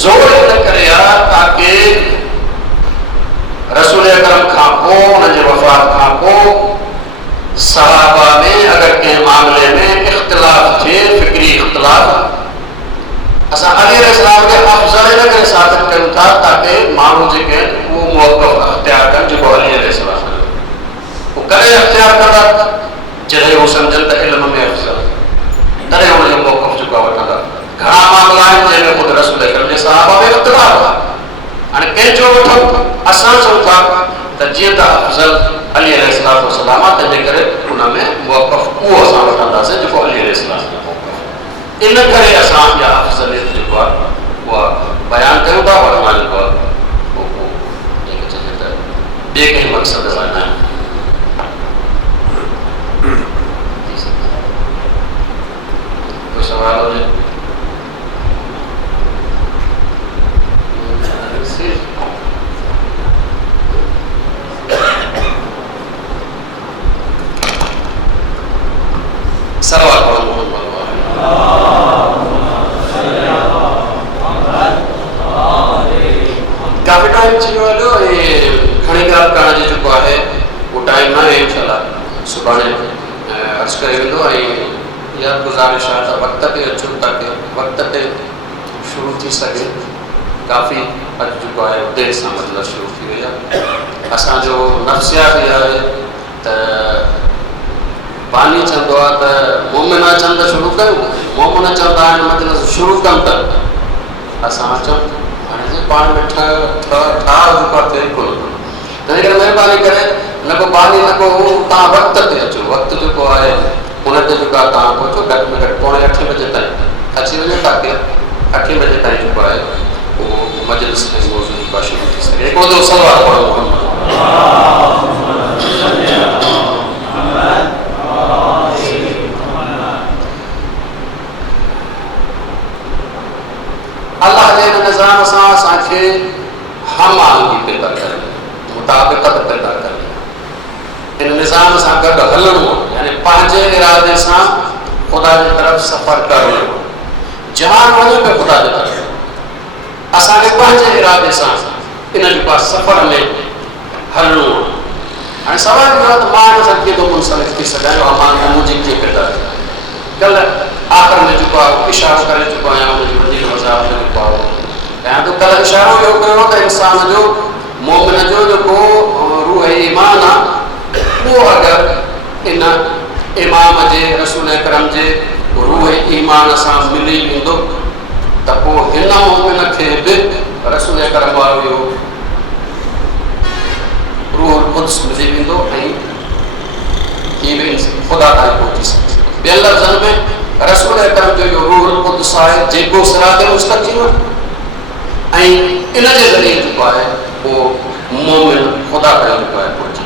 ज़ोर हिन करे आहे ताकी रसूल अकरम खां पोइ हुन जे वफ़ात खां पोइ सहाबा में अगर कंहिं मामले में इख्तिलाफ थे, फिक्री इख्तिलाफ, असां अली अलैहिस्सलाम के अफ़ज़ल इन करे साबित कयूं था ताकि माण्हू जेके वो मौक़िफ़ अख़्तियार कनि जेको अली अलैहिस्सलाम वो कॾहिं अख़्तियार कंदा जॾहिं हू सम्झनि त इल्म में अफ़ज़ल, तॾहिं हुनजो मौक़िफ़ जेको आहे वठंदा। घणा मामला आहिनि जंहिंमें ख़ुदि रसूल अकरम जे सहाबा में इख़्तिलाफ़ आहे। हाणे कंहिंजो वठूं, असां चऊं था त जीअं त अफ़ज़ल अली अलैहिस्सलाम आहे, तंहिंजे करे हुन में मौक़िफ़ उहो असां वठंदासीं जेको अली अलैहिस्सलाम जो मौक़िफ़। इन करे असां इहा अफ़ज़लियत जेको आहे उहा बयानु कयूं था, वर्मा जेको आहे जंहिंखे चइजे त ॿिए कंहिं मक़सद लाइ न। कोई सवाल हुजे? सवाल काफ़ी टाइम थी वियो हलियो, घणी ॻाल्हि करण जो जेको आहे उहो टाइम न आहे। इंशाअल्लाह सुभाणे अर्ज़ु करे वेंदो। ऐं इहा गुज़ारिश आहे त वक़्त ते अचो ताकी वक़्त ते शुरू थी सघे। काफ़ी अॼु जेको आहे देरि सां मतिलबु शुरू थी वई आहे। असांजो नफ़्सियात इहा आहे त बानी चवंदो आहे त मोमिन अचनि त शुरू कयूं, मोमिन चवंदा आहिनि मतिलबु शुरू कनि त असां अचूं। हाणे जे पाण में ठह जेको आहे थिए कोन। तंहिं करे महिरबानी करे न को बानी न को तव्हां वक़्त ते अचो। वक़्तु जेको आहे हुन ते जेको आहे तव्हां पहुचो। घटि में घटि 7:45 बजे ताईं अची वञो ताकी 8 बजे ताईं जेको आहे उहो मजलिस में मौज़ू जेको आहे शुरू थी सघे। हिकिड़ो दफ़ो सवाल पढ़ो मोहम्मद। अल्लाह जे निज़ाम सां असांखे हम आहंगी पैदा करणी, मुताबिक़त पैदा करणी, इन निज़ाम सां गॾु हलणो, यानी पंहिंजे इरादे सां ख़ुदा जी तरफ़ सफ़र करणो। जहान वञो पियो ख़ुदा जी तरफ़, असांखे पंहिंजे इरादे सां इन जेको आहे सफ़र में हलणो। हाणे सवाल इहो आहे त मां हिन सां कीअं थो मुंसलिक थी सघां, मां मुंहिंजी कीअं पैदा कयां। कल्ह आख़िर में जेको आहे इशारो करे चुको आहियां, हुनजी वधीक वज़ाहत जेको आहे कयां थो। कल्ह इशारो इहो कयो त इंसान जो मोमिन जो जेको रूह ईमान आहे उहो अगरि इन इमाम जे रसूल अकरम जे रूह ईमान सां मिली वेंदो त पोइ हिन मोमिन खे बि रसूल अकरम वारो इहो रूह क़ुद्स मिली वेंदो ऐं हीअ बि ख़ुदा ताईं पहुची सघे। ॿियनि लफ़्ज़नि में रसूल अकरम जो इहो रूह क़ुद्स आहे जेको सिरात मुस्तक़ीम ऐं इन जे ज़रिए जेको आहे उहो मोमिन ख़ुदा ताईं जेको आहे पहुची।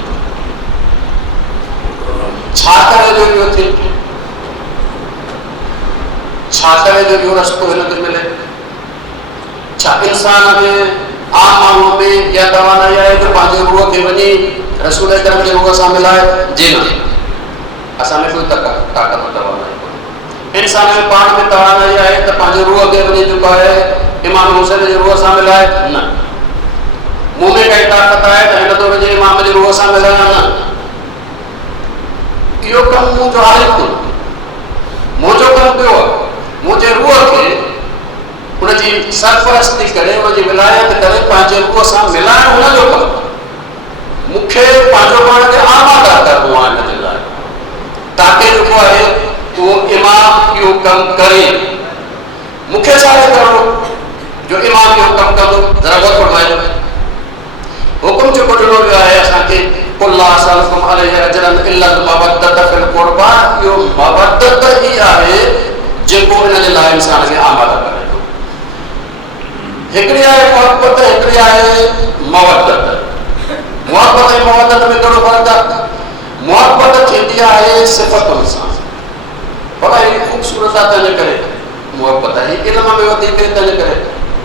छा करे जो इहो थिए, छा करे जो इहो रस्तो हिनखे मिले? छा इंसान में आम माण्हू में इहा तवानाई आहे त पंहिंजे रूह खे वञी रसूल अकरम जे रूह सां मिलाए? जी न, असां में कोई ताक़त तवानाई कोन्हे। इंसान में पाण में तवानाई आहे त पंहिंजे रूह खे वञी जेको आहे इमाम हुसैन जे रूह सां मिलाए? न। मूं में काई ताक़त आहे त हिन थो वञी इमाम जे रूह सां मिलायां? न। इहो कमु मुंहिंजो आहे कोन, मुंहिंजो कमु ॿियो आहे। मुंहिंजे रूह खे हुनजी सरपरस्ती करे, हुनजी विलायत करे पंहिंजे रूह सां मिलाइण हुनजो कमु। मूंखे पंहिंजो पाण खे आमादा करिणो आहे हिन जे लाइ ताकी जेको आहे उहो इमाम इहो कमु करे। मूंखे छा करिणो जो इमाम इहो कमु कंदो? ज़रा गौर फरमाइजो। हुकुम जेको ॾिनो वियो आहे असांखे कुल ला असलकुम अलैहि अजरन इल्ला मवद्दत फिल क़ुरबा, इहो मवद्दत ई आहे जेको इन जे लाइ इंसान खे आमादा करे थो। हिकिड़ी आहे मोहब्बत, हिकिड़ी आहे मवद्दत। मोहब्बत ऐं मवद्दत में कहिड़ो फ़र्क़ु आहे? मोहब्बत थींदी आहे सिफ़तुनि सां, पर हेॾी ख़ूबसूरत आहे तंहिंजे करे मोहब्बत आहे। हीअ इल्म में वधीक तंहिंजे करे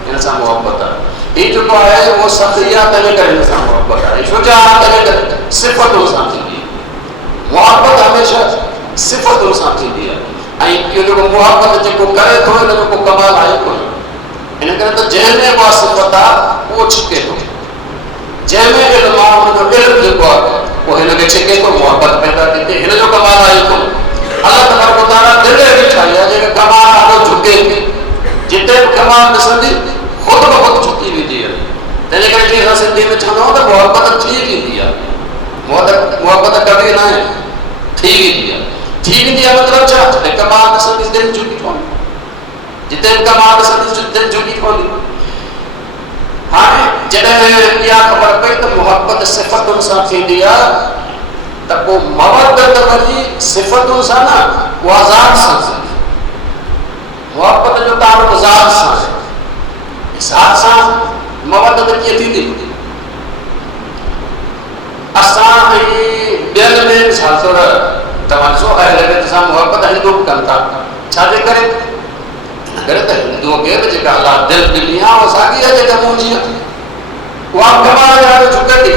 हिन सां मोहब्बत आहे। हीअ जेको आहे उहो सख़्ती आहे तंहिंजे करे हिन सां मोहब्बत आहे। शुजाअत तंहिंजे करे सिफ़तुनि सां थींदी आहे। मोहब्बत हमेशह सिफ़तुनि सां थींदी आहे। ऐं इहो जेको मोहब्बत जेको करे थो हिन जो को कमाल आहे कोन। इन करे त जंहिंमें उहा सिफ़त आहे उहो छिके थो, जंहिंमें इल्मु आहे हुनजो इल्मु जेको आहे उहो हिनखे छिके थो, मोहब्बत पैदा थी थिए। हिन जो कमाल आहे कोन। अलाह तबारक व तआला दिलि अहिड़ी ठाही आहे जेके कमाल ॾाढो झुके थी, जिते बि कमाल ॾिसंदी ख़ुदि ब ख़ुदि झुकी वेंदी आहे। तंहिंजे करे जीअं असां सिंधी में चवंदा आहियूं त दिल झुकी पवंदी, जिते कमाल ॾिसंदी दिल झुकी पवंदी। हाणे जॾहिं इहा ख़बर पई त मुहबत सिफ़तुनि सां थींदी आहे त पोइ मवदत वरी सिफ़तुनि सां न, उहा ज़ात सां थींदी। मुहबत जो तालुक ज़ात सां आहे, ज़ात सां मवदत कीअं थींदी? असां ऐं ॿियनि में मिसाल तौर तव्हां ॾिसो अहल बैत सां मुहबत हिंदू बि कनि था, छाजे करे? अगरि त हिंदूअ खे बि जेका अलाह दिलि ॾिनी आहे उहा साॻी आहे जेका मुंहिंजी आहे, उहा कमाल ॾाढो झुके थी।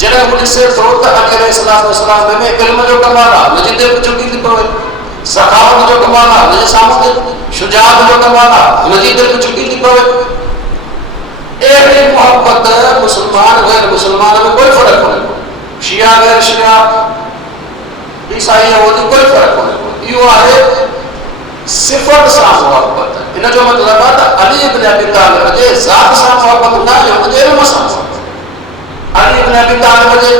जॾहिं हू ॾिसे थो त अॻे इस्लाम में इल्म जो कमाल आहे, हुनजी दिलि झुकी थी पवे, सखावत जो कमाल आहे, हुनजे साम्हूं शुजात जो कमाल आहे, हुनजी दिलि झुकी थी पवे। अहिड़ी मोहब्बत मुस्लमान गैर मुस्लमान में कोई फ़र्क़ु कोन्हे को, शिया गैर शिया, ईसाई यहूदी कोई फ़र्क़ु कोन्हे को। इहो आहे सिफ़त सां मोहब्बत। इन जो मतिलबु आहे त अली इब्न अबी तालिब जे ज़ात सां मोहब्बत न आहे, हुनजे इल्म सां मोहब्बत। अली इब्न अबी तालिब जे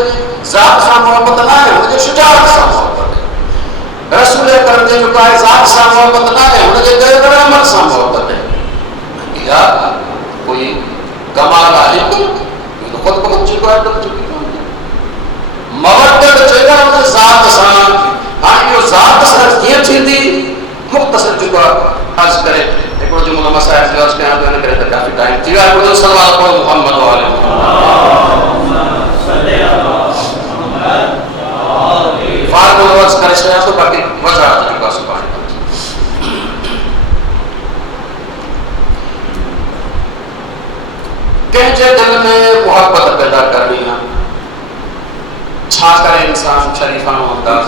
ज़ात सां मोहब्बत न आहे, हुनजे शुजात सां मोहब्बत आहे। रसूल अकरम जे जेको आहे ज़ात सां मोहब्बत न आहे, हुनजे ग़ैर अमल सां मोहब्बत आहे। इहा कोई कमाल आहे कोन, इहो ख़ुदि ब जेको आहे मवदत जेका हुन ज़ात सां। हाणे इहो ज़ात सां कीअं थींदी? मुख़्तसर जेको आहे अर्ज़ करे हिकिड़ो जुमिलो मसाइल जो अर्ज़ कयां थो, इन करे त काफ़ी टाइम थी वियो आहे। ॿुधो सलवात पढ़ो मुहम्मद वाले फारगो अर्ज़ करे छॾियां थो, बाक़ी वज़ाहत जेको आहे सुभाणे कंहिंजे दिलि में मुहबत पैदा करणी आहे। छा करे इंसान शरीफ़ानो अंदाज़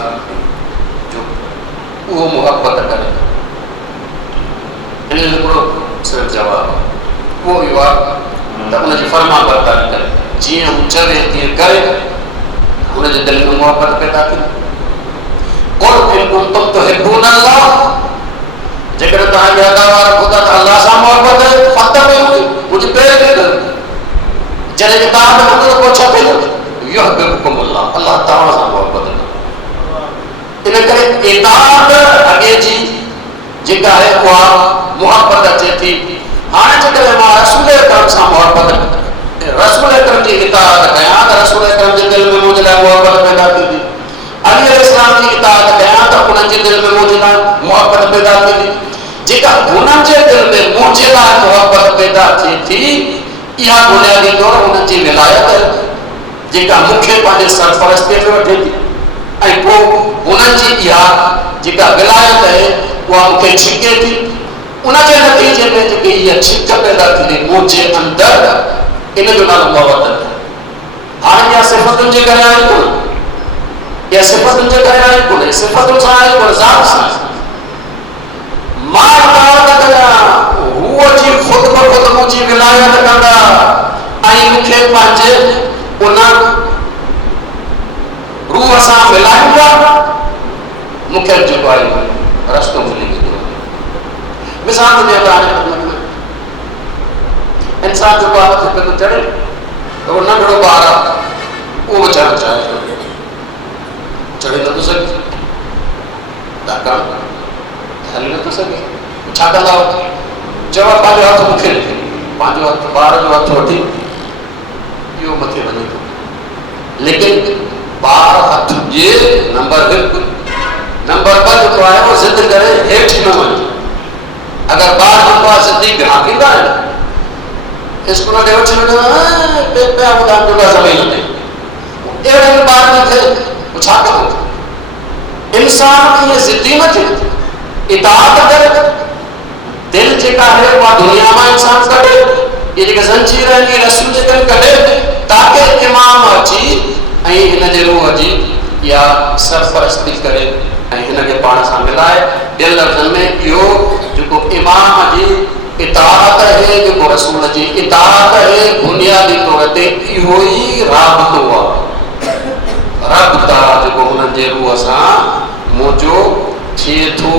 जो उहो मुहबत करे? इन जो हिकिड़ो सिर्फ़ु जवाबु आहे, उहो इहो आहे त उनजी फर्मा बरदारी करे, जीअं हू चवे तीअं करे, हुनजे दिलि में मुहबत पैदा थींदी। कुल इन कुंतुम तुहिब्बून अल्लाह, जेकॾहिं तव्हां इहा दावा रखो था त अल्लाह सां मुहबत आहे, फत्तबिऊनी, मुंहिंजी पैरवी करो। जॾहिं किताब में हूंदो त पोइ छा थींदो? युहिब्बुकुम अल्लाह, अल्लाह तव्हां सां मुहबत कंदो। इन करे इताअत अॻे जी जेका आहे उहा मुहबत अचे थी। हाणे जेकॾहिं मां रसूल अकरम सां मुहबत, रसूल अकरम जी इताअत कयां त रसूल अकरम जे दिलि में मुंहिंजे लाइ मुहबत पैदा थींदी। अली अलैहिस्सलाम जी इताअत कयां त उन्हनि जे दिलि में मुंहिंजे लाइ मुहबत पैदा थींदी। जेका हुननि जे दिलि में मुंहिंजे लाइ मुहबत पैदा थिए थी, इहा बुनियादी तौर हुननि जी विलायत जेका मूंखे पंहिंजे सरपरस्तीअ में वठे थी, ऐं पोइ हुननि जी इहा जेका विलायत आहे उहा मूंखे छिके थी। उनजे नतीजे में जेकी इहा छिक पैदा थींदी मुंहिंजे अंदरि, इन जो नालो मुहबत आहे। हाणे इहा सिफ़तुनि जे करे आहे कोन, इहा सिफ़तुनि जे करे आहे कोन, सिफ़तुनि सां आहे कोन, ज़ात सां। मां इताअत कयां, हू अची ख़ुदि ब ख़ुदि मुंहिंजी विलायत कंदा ऐं मूंखे पंहिंजे उन रूह सां मिलाईंदा, मूंखे जेको आहे रस्तो मिली वेंदो। मिसाल जे तौर ते इंसान जेको आहे मथे ते चढ़े त उहो नंढड़ो ॿार आहे, उहो बि चढ़णु चाहे थो, चढ़ी नथो सघे, छाकाणि हली नथो सघे। छा कंदा? चयो पंहिंजो हथ मूंखे ॾिठे, पंहिंजो हथ ॿार जो हथ वठी इहो मथे वञे थो, लेकिन ॿार हथ ॾिए नंबर 1, नंबर 2 जेको आहे उहो ज़िद करे हेठि न वञे। अगरि ॿार जेको आहे ज़िदी ग्राहकींदा आहिनि, स्कूल ॾे वठी वञो, पिया ॿुधाइनि जोगा ज़मीन ते, अहिड़े ॿारनि खे छा कंदो? इंसान ईअं ज़िदी न थिए, इताअत करे, दिलि जेका आहे उहा दुनिया मां इंसान कढे, इहे जेके ज़ंजीर आहिनि रस्सियूं जेके कढे, ताकी इमाम अची ऐं हिन जे रूह जी इहा सरपरस्ती करे ऐं हिनखे पाण सां मिलाए। ॿियनि लफ़्ज़नि में इहो जेको इमाम जी इताअत आहे, जेको रसूल जी इताअत आहे, बुनियादी तौर ते इहो ई राबितो आहे, रब्ता जेको हुननि जे रूह सां मुंहिंजो थिए थो।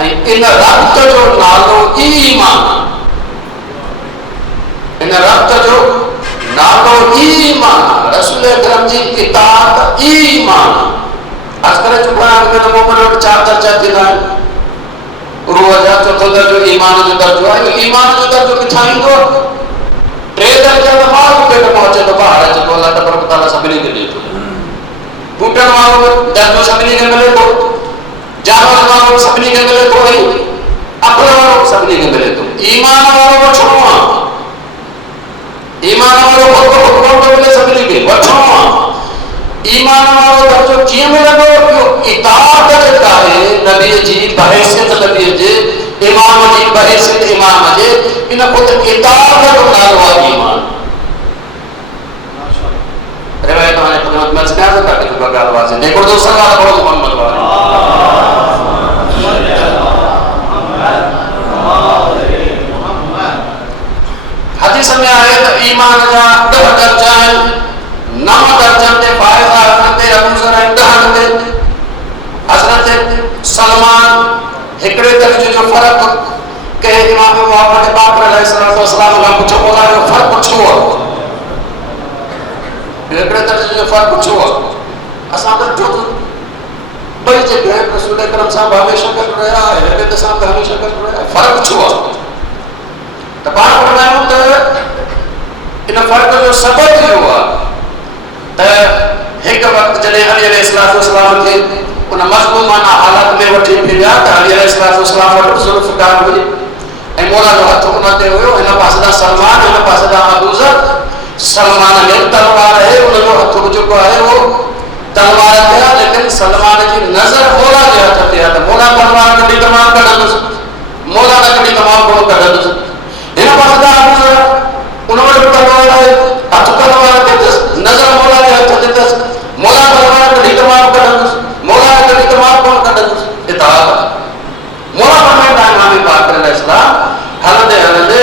ऐं इन रब्त जो नालो ईमान, इन रब्त जो नालो ईमान, रसूल अकरम जी इताअत ईमान। आज करे चुका है, मोमिन वटि 4 दर्जा थींदा आहिनि। ईमान जो दर्जो आहे, ईमान जो दर्जो किथां ईंदो? टे दर्जा त माण्हू पेट पहुचे थो, ॿाहिरि अचे थो, अलाह तबारक तआला सभिनी खे ॾिए थो। बूटनि वारो दर्जो सभिनी खे मिले थो, जानवर वारो सभिनी खे मिले थो, अकुल वारो सभिनी खे मिले थो। ईमान वारो वठणो आहे, ईमान वारो कोन थो मिले, सभिनी खे वठणो आहे। ईमान वारो दर्जो कीअं मिलंदो? इहो इताअत जेका आहे नबीअ जी बहैसियत, नबीअ जे इमाम जी बहैसियत इमाम जे, इन ख़ुदि इताअत जो नालो आहे ईमान। रिवायत हमारे खिदमत में अर्ज़ करता है कि बगाल वाज़े देखो तो सल्लल्लाहु अलैहि मोहम्मद वाले हदीस में आए तो ईमान जा 10 दर्जा आहिनि, 9 दर्जनि ते फ़ाइज़ हज़रत अबू ज़र ते हज़रत सलमान हिकिड़े दर्जे जो फ़र्क़ के इमाम मोहम्मद पाक अलैहिस्सलाम खां पुछो, उन जो फ़र्क़ छो आहे? हिकिड़े दर्जे जो फ़र्क़ु छो आहे? असां त ॾिठो ॿई जॻह रसूल अकरम साहब हमेशह गॾु रहिया, हिकिड़े सां हमेशह गॾु रहिया, फ़र्क़ु छो आहे? त पाण ॿुधायूं त इन फ़र्क़ जो सबबु इहो आहे त हिकु वक़्तु जॾहिं अली अलैहिस्सलाम खे उन मज़मूमाना हालत में वठी फिरिया त अली अलैहिस्सलाम वटि ज़ुल्फ़कार हुई ऐं मौला जो हथु उन ते हुयो, हिन पासे ॾांहुं सलमान, हिन पासे ॾांहुं अबू ज़र। सलमान ने तलवार है, उनजो हथु जेको आहे वो तलवार ते आहे, लेकिन सलमान जी नज़र मौला जे हथ ते आहे, त मौला तलवार कढी तमामु कढंदुसि, मौला न कढी तमामु कोन कढंदुसि। हिन पासे ॾांहुं अबू ज़र, उन वटि तलवार आहे, हथु तलवार ते अथसि, नज़र मौला जे हथ ते अथसि, मौला तलवार कढी तमामु कढंदुसि, मौला न कढी तमामु कोन कढंदुसि। इताअत मौला फरमाईंदा आहिनि इमाम पाक अलैहिस्सलाम, हलंदे हलंदे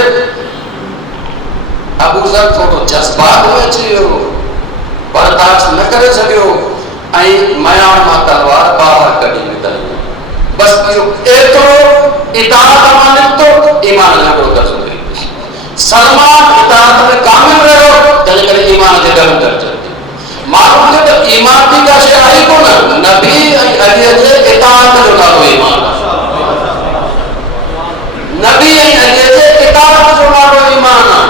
अबू ज़र थोड़ो जज़्बात में अची वियो, बर्दाश्त न करे सघियो ऐं मयाण मां तलवार ॿाहिरि कढी विधाई। बसि इहो एतिरो इताअत मां निकितो, ईमान जो हिकिड़ो दर्जो मिली। सलमान इताअत में कामिल रहियो, तंहिंजे करे ईमान जे 10 दर्जनि ते। माण्हुनि खे त ईमान जी का शइ आहे कोन, नबी ऐं अलीअ जे इताअत जो नालो ईमान आहे। नबी ऐं अलीअ जे इताअत जो नालो ईमान आहे।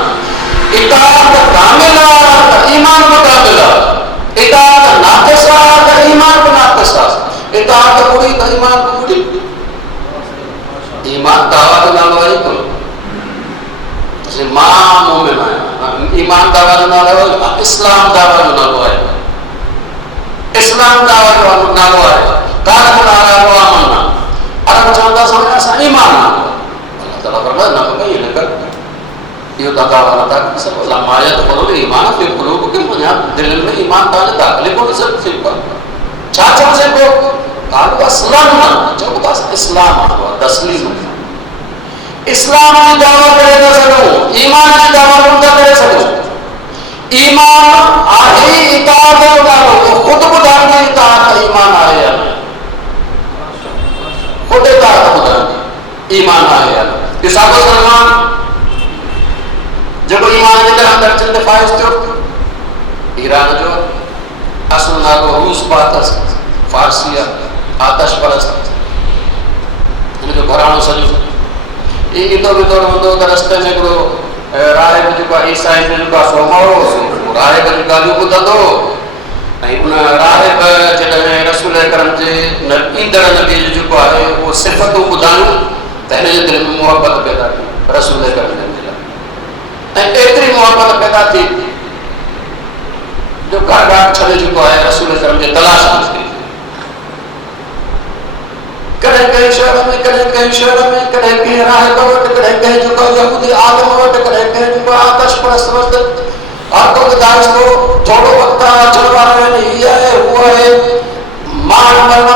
इताअत कामिल आहे त ईमान बि कामिल आहे, इताअत नाक़िस आहे त ईमान बि नाक़िस आहे, इताअत बुरी त ईमान बि बुरी। ईमान दावा जो नालो आहे कोन, मां मोमिन आहियां, ईमान दावा जो नालो आहे, इस्लाम दावा जो नालो आहे, इस्लाम दावा जो नालो आहे। क़ालिबुल अरब व आमना, अरब चवंदा असां ईमान आहियूं, अल्लाह ताला फरमाए न भई न कर, इहो दावा न था करे सघो। लमाया त बोलो ईमान खे क़ुलूब के वञा, दिलनि में ईमान तव्हांजे दाख़िले कोन सघो। छा चओ सघो? कालो इस्लाम चओ था, इस्लाम आहे तस्लीम, इस्लाम जी दावा करे था सघूं, ईमान जी दावा कोन था करे सघूं। ईमान आहे इताअत जो नालो, वो ख़ुदि ॿुधाईंदी इताअत ईमान आहे या न, ख़ुदि इताअत ॿुधाईंदी ईमान आहे या न। इहो साॻियो सलमान जेको ईमान जे 10 दर्जनि ते फ़ाइज़ थियो, ईरान जो असुल नालो रूस बातस, फारसी आतश परस्त, हिनजो घराणो सॼो ईंदो वेंदो रहंदो त रस्ते में हिकिड़ो राहिब जेको आहे ईसाई जेको आहे सो मरो, राहिब जी ॻाल्हियूं ॿुधंदो ऐं उन राहिब जॾहिं रसूल अकरम जे ईंदड़ नबी जो जेको आहे उहो सिफ़तूं ॿुधायूं त हिन जे दिलि में मुहबत पैदा थी रसूल अकरम जे लाइ, ऐं एतिरी मुहबत पैदा थी जो घर घाट छॾे जेको आहे रसूल अकरम जे तलाश में थी। कॾहिं कंहिं शहर में, कॾहिं कंहिं शहर में, कॾहिं कंहिं राहिब वटि, कॾहिं कंहिं जेको यहूदी आलिम वटि, कॾहिं कंहिं जेको आतश परस्त वटि, हर को ॿुधाए थो थोरो वक़्तु अचण वारो आहिनि, हीअ आहे हूअ आहे, मां हिन में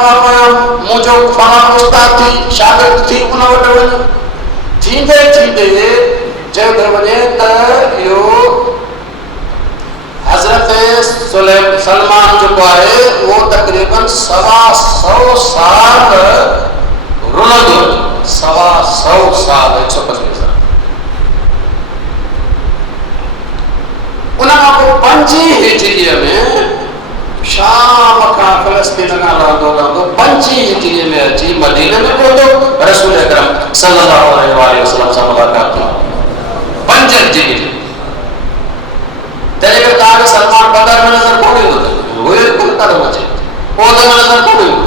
मुंहिंजो फलाणो उस्ताद थी शागिर्द थी उन वटि वञ, थींदे थींदे चयो वञे त इहो हज़रत सलमान जेको आहे उहो तक़रीबन 125 साल रुलंदो, 125 साल 125 साल। उन खां पोइ 5 हिजरीअ में शाम खां फ़लस्तीन खां लहंदो 5 हिजरीअ में अची मदीने में पहुतो। रसूल अकरम सल्लल्लाहु अलैहि वसल्लम सां मुलाक़ात थी पंजनि जी तॾहिं बि तव्हांखे सलमान बदर में नज़र कोन ईंदो हुयो ई कोन कदम अचे ओद में नज़र कोन ईंदो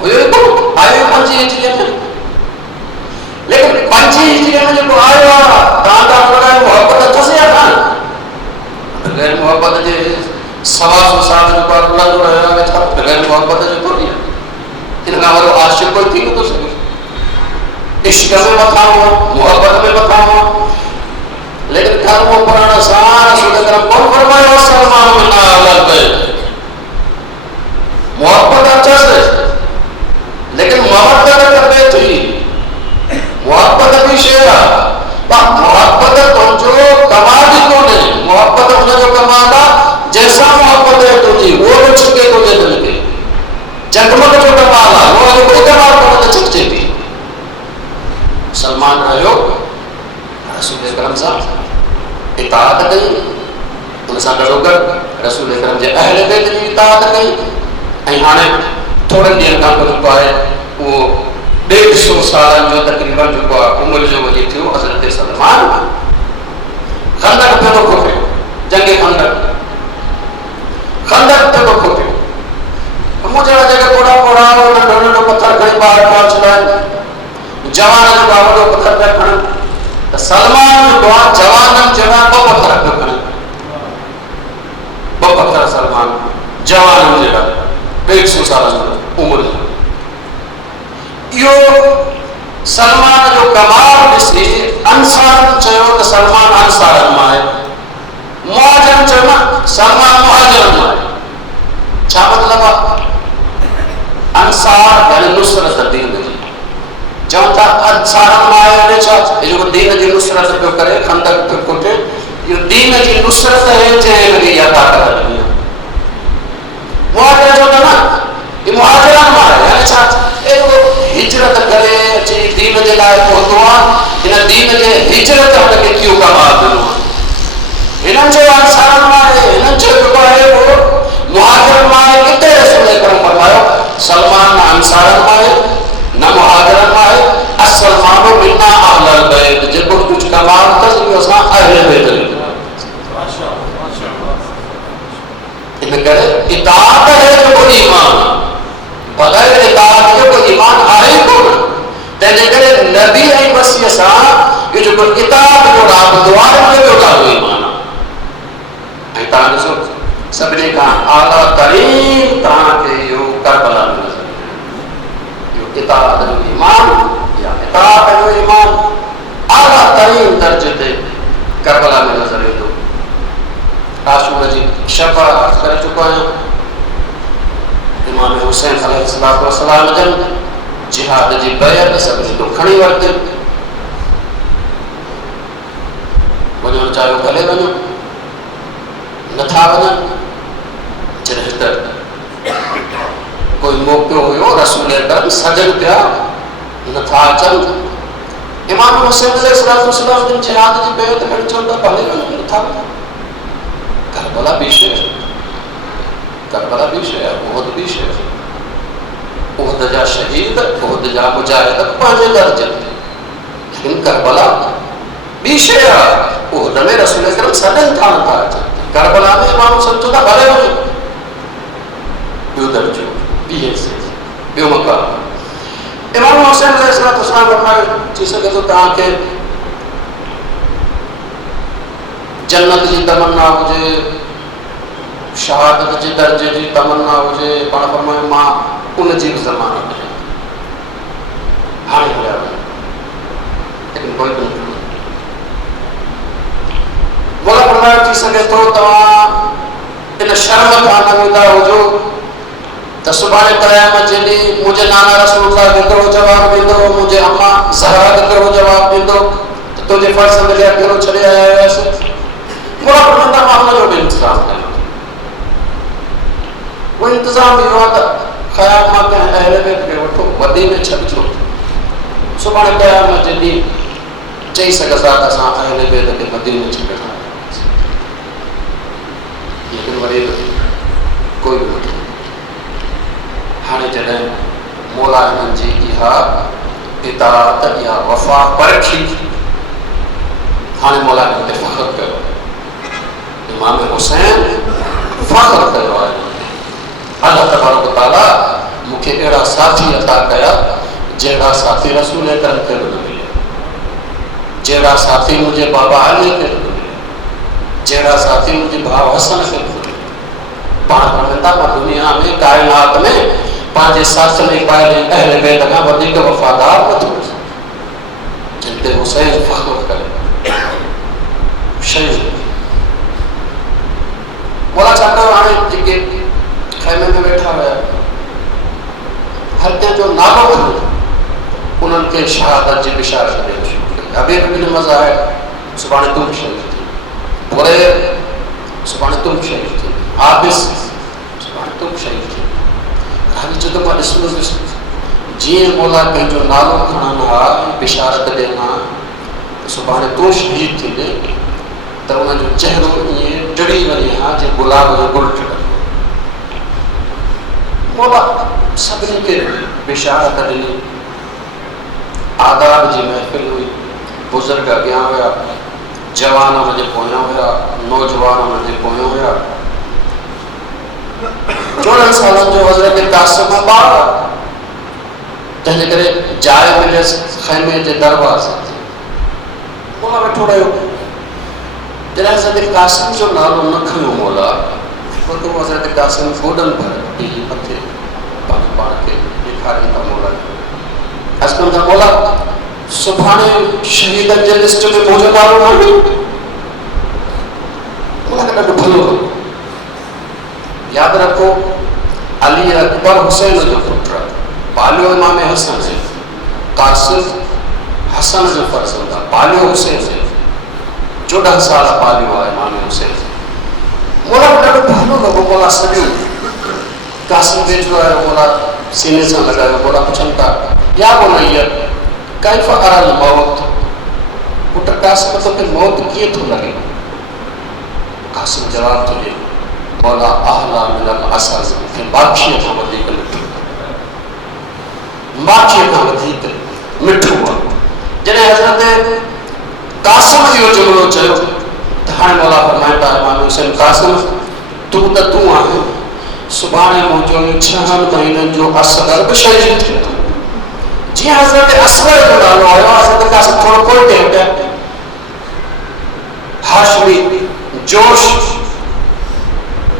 हुयो ई कोन आयो 5 हिजरीअ में लेकिन 5 हिजरीअ में जेको आयो आहे तव्हां वॾा मोहब्बत अथसि या कान बग़ैर मोहब्बत जे 125 साल जेको आहे लॻो रहियो आहे छा बग़ैर मोहब्बत जो थोरी आहे इन खां वॾो आशिक़ कोई थी नथो सघे इश्क में मथां हुआ मोहब्बत में मथां हुआ लेकिन कर्म पुराण सां रसूल अकरम कोन फरमायो सलमान मिन्ना अहलल बैत मोहब्बत अथसि लेकिन मोहब्बत खपे थी मोहब्बत भी शइ आहे मोहब्बत तुंहिंजो कमाल ई कोन्हे मोहब्बत हुनजो कमाल आहे जंहिंसां मोहब्बत आहे तुंहिंजी उहो बि छिके तुंहिंजे दिलि खे जगमग जो कमाल आहे उहो कोई कमाल कोन त छिकजे थी सलमान रहियो रसूल अकरम सां इताअत कई उन सां गॾोगॾु रसूल अकरम जे अहल बैत जी इताअत कई ऐं हाणे थोड़नि ॾींहंनि खां पोइ जेको आहे उहो 150 सालनि जो तक़रीबन जेको आहे उमिरि जो वञी थियो हज़रत सलमान खंदक ते थो खुटियो जंग खंदक ते थो खुटियो मुंहिंजा जॻह कोड़ा नंढो नंढो पथर खणी ॿार छॾाइनि जवान जेको आहे वॾो पथर पिया खणनि त सलमान जेको आहे जवाननि जॻह 2 पथर पियो खणे 2 पथर सलमान जवाननि जॻह 150 सालनि जो उमिरि जो इहो सलमान जो कमाल ॾिसी अंसारनि चयो त सलमान अंसारनि मां आहे मुहाजिरनि चयो न सलमान मुहाजिरनि मां आहे छा मतिलबु आहे अंसार यानी नुसरत दीन जी चवनि था अंसारनि मां आहे यानी छा जेको दीन जी नुसरत पियो करे खंदक पियो खुटे इहो दीन जी नुसरत आहे जंहिं लॻी इहा ताक़त ॾिनी आहे मुहाजिर चवंदा न ये मुहाजिरन मां यानी छा हिजरत करे अची दीन जे लाइ पहुतो आहे हिन दीन जे हिजरत हुनखे कीअं कमाल ॾिनो आहे हिननि जो अंसारनि मां आहे हिननि जो जेको आहे उहो मुहाजिरनि मां आहे किथे रसूल अकरम फरमायो सलमान न अंसारनि मां आहे न मुहाजिरनि मां आहे असलमान मिन्ना अहलल बैत जेको कुझु कमाल अथसि उहो असां अहल बैत इन करे इताअत है जेको ईमान बग़ैर इताअत जो कोई ईमान आहे कोन तंहिंजे करे नबी ऐं मसीह सां इहो जेको इताअत जो राबितो आहे उनजो ॿियो ॾाढो ईमान आहे ऐं तव्हां ॾिसो सभिनी खां आला तरीन तव्हांखे इहो करबला में नज़र इहो इताअत जो ईमान या इताअत जो ईमान आला तरीन दर्जे ते करबला में नज़र ईंदो आशूर जी शफ़ा अर्ज़ करे चुको आहियां इमाम हुसैन अलैहिस्सलाम जन जिहाद जी बैत सभिनी तो खणी वरिती वञणु चाहियो भले वञो नथा वञनि जॾहिं त कोई मौक़ो हुयो रसूल अकरम सजन पिया नथा अचनि इमाम हुसैन अलैहिस्सलाम जन जिहाद जी बैत खणी चवनि था भले वञो नथा वञनि करबला भी शइ उहद भी शइ उहद जा शहीद उहद जा मुजाहिद पंहिंजे दर्जे ते लेकिन करबला भी शइ आहे उहद में रसूल अकरम सॾनि था नथा अचनि करबला में इमाम सम्झो था भले वञो ॿियो दर्जो ॿी हैसियत ॿियो मक़ाम इमाम हुसैन अलैहिस्सलाम फरमायो थी सघे थो तव्हांखे जन्नत जी तमन्ना हुजे शहादत जे दर्जे जी तमन्ना हुजे पाण फरमायो मां उन जी बि ज़मानत ॾियां हाणे हलिया वञो लेकिन कोई बि मोला फरमायो थी सघे थो तव्हां इन शर्म खां न वेंदा हुजो त सुभाणे क़यामत जे ॾींहुं मुंहिंजे नाना रसूलुल्लाह हिकिड़ो जवाबु ॾींदो मुंहिंजे अम्मा ज़हरा हिकिड़ो जवाबु ॾींदो त तुंहिंजे फ़र्ज़ जे अकेलो छॾे आया हुयसि मोला फरमाईंदा मां हुनजो बि इंतज़ाम कयां वो इंतज़ाम इहो आहे त ख़याल मां कंहिं अहल बैत खे वठो वधी में छॾिजो सुभाणे क़यामत जे ॾींहुं चई सघंदा त असां अहल बैत खे वधी में छॾिणा लेकिन वरी कोई बि नथो हाणे जॾहिं मौला हिननि जी इहा इताअत या वफ़ा परखी हाणे मौला ने फ़ख्र कयो इमाम हुसैन फ़ख्र कयो आहे अल्लाह तबारक व तआला मूंखे अहिड़ा साथी अता कया जहिड़ा साथी रसूल अकरम खे बि न मिलिया जहिड़ा साथी मुंहिंजे बाबा अली खे बि न मिलिया जहिड़ा साथी मुंहिंजे भाउ हसन खे बि न मिलिया पाण पढ़ंदा मां दुनिया में काइनात में पंहिंजे साथ में पायल अहले बैत खां वधीक वफ़ादार न थियो जिन ते हुसैन फ़ख्र करे शयूं मौला छा कयो हाणे जेके खैमे में वेठा हुया हर कंहिंजो नालो खणो उन्हनि खे शहादत जी बिशारत ॾियणु शुरू कई अबे बिन मज़ा आहे सुभाणे तुम शहीद थी बुरे सुभाणे तुम शहीद थी आबिस सुभाणे तुम शहीद थी हाणे जॾहिं मां ॾिसंदुसि जीअं मौला पंहिंजो नालो खणनि हा बिशारत ॾियनि हा सुभाणे तूं शहीद थींदे त उनजो चहिरो ईअं टिड़ी वञे हा जीअं गुलाब जो गुल टिड़ंदो मौला सभिनी खे बिशारत ॾिनी आदाब जी महफ़िल हुई बुज़ुर्ग अॻियां हुया जवान हुनजे पोयां हुया नौजवान हुनजे पोयां हुया 14 सालनि जो हज़रत कासिम ॿार तंहिंजे करे जाइ मिलियसि ख़ैमे जे दरवाज़े ते मौला वेठो रहियो जॾहिं हज़रत कासिम जो नालो न खयो मौला पोइ हज़रत कासिम गोॾनि भर पीउ मथे पंहिंजे पाण खे ॾेखारीनि था मौला अर्ज़ु कनि था मौला सुभाणे शहीदनि जे लिस्ट में मुंहिंजो नालो न हुई मौला खे ॾाढो भलो यादि रखो अली अकबर हुसैन जो पुटु पालियो इमाम हसन से कासिम हसन जो फर्ज़ंद आहे पालियो हुसैन से 14 साल पालियो आहे इमाम हुसैन से मौला ॾाढो भलो लॻो मौला सॼो कासिम वेठो आहे मौला सीने सां लॻायो मौला पुछनि था या बोलैया कैफ़ अरल मौत पुट कासिम तोखे मौत कीअं थो लॻे कासिम जवाब थो ॾिए मौला अहला मिनल असद खे माखीअ खां वधीक मिठो माखीअ खां वधीक मिठो आहे जॾहिं हज़रत कासिम इहो जुमिलो चयो त हाणे मौला फरमाइनि था इमाम हुसैन कासिम तूं त तूं आहीं सुभाणे मुंहिंजो 6 महीननि जो असगर बि शहीद थींदो जीअं हज़रत असगर जो नालो आयो हज़रत कासिम थोरो कोई टे हटिया हाशमी जोश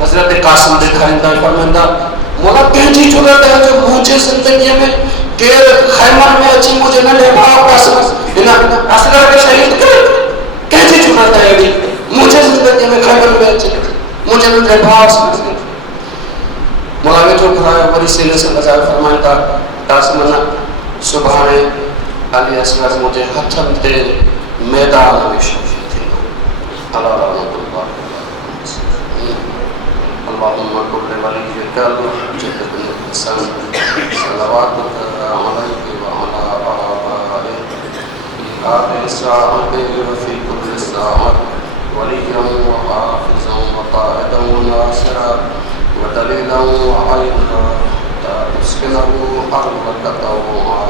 हज़रत कासिम ॾेखारींदा फरमाईंदा मौला कंहिंजी ज़रूरत आहे जो मुंहिंजे ज़िंदगीअ में केरु ख़ैमनि में अची मुंहिंजे नंढे भाउ कासिम हिन असगर खे शहीद करे कंहिंजी ज़रूरत आहे अहिड़ी मुंहिंजे ज़िंदगीअ में ख़ैमनि में अचे मुंहिंजे नंढे भाउ मौला वेठो घुरायो वरी सीने सां लॻायो फरमाइनि था कासिम न सुभाणे अली असगर मुंहिंजे हथनि ते मैदान में शहीद थींदो अल्लाह اللهم كل وليك المجد بن الحسن صلواتك عليك وعلى آبائك في هذه الساعة وفي كل ساعة وليا وحافظا وقائدا وناصرا ودليلا وعينا تسكنه حربك طوعا